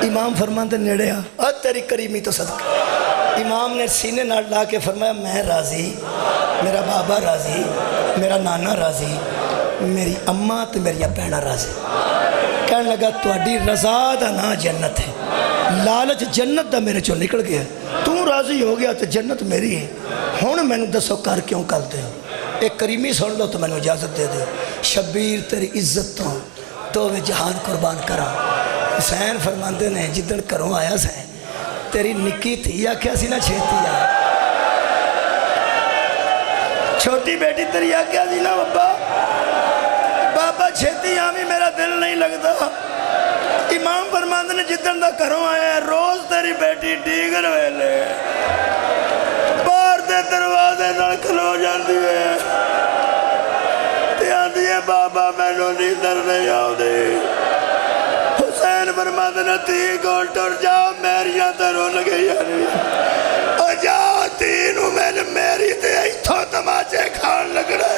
امام فرماندے نیڑے آ تیری کریمی تو صدقہ۔ امام نے سینے نال لا کے فرمایا میں راضی، میرا بابا راضی، میرا نانا راضی، میری اماں تے میری بہناں راضی۔ کہنے لگا تہاڈی رضا دا نا جنت ہے، لالچ جنت دا میرے چوں نکل گیا، تو راضی ہو گیا تو جنت میری ہے، ہن مینوں دسو کر کیوں کرتے ہو؟ ایک کریمی سن لو تو مینوں اجازت دے دو۔ شبیر تیری عزت تو دوویں جہان قربان کرا۔ حسین فرماندے نے جدن گھروں آیا سیں تیری نکی تھی آکھیا سی نا چھیتی آ، چھوٹی بیٹی تیری آکھیا سی نا بابا چھیتی آمی میرا دل نہیں لگتا۔ امام فرماندے نے جدن دا گھروں آیا ہے روز تیری بیٹی ڈیگر ویلے باہر دے دروازے نال کھلو جاندی ہے تے آندی ہے بابا مینوں نیندر نہیں آؤندی۔ حسین فرماندے نے تی کول ٹر جا میریاں تے رول گئی او جا تی نو میری تے ایتھوں تماچے کھان لگنا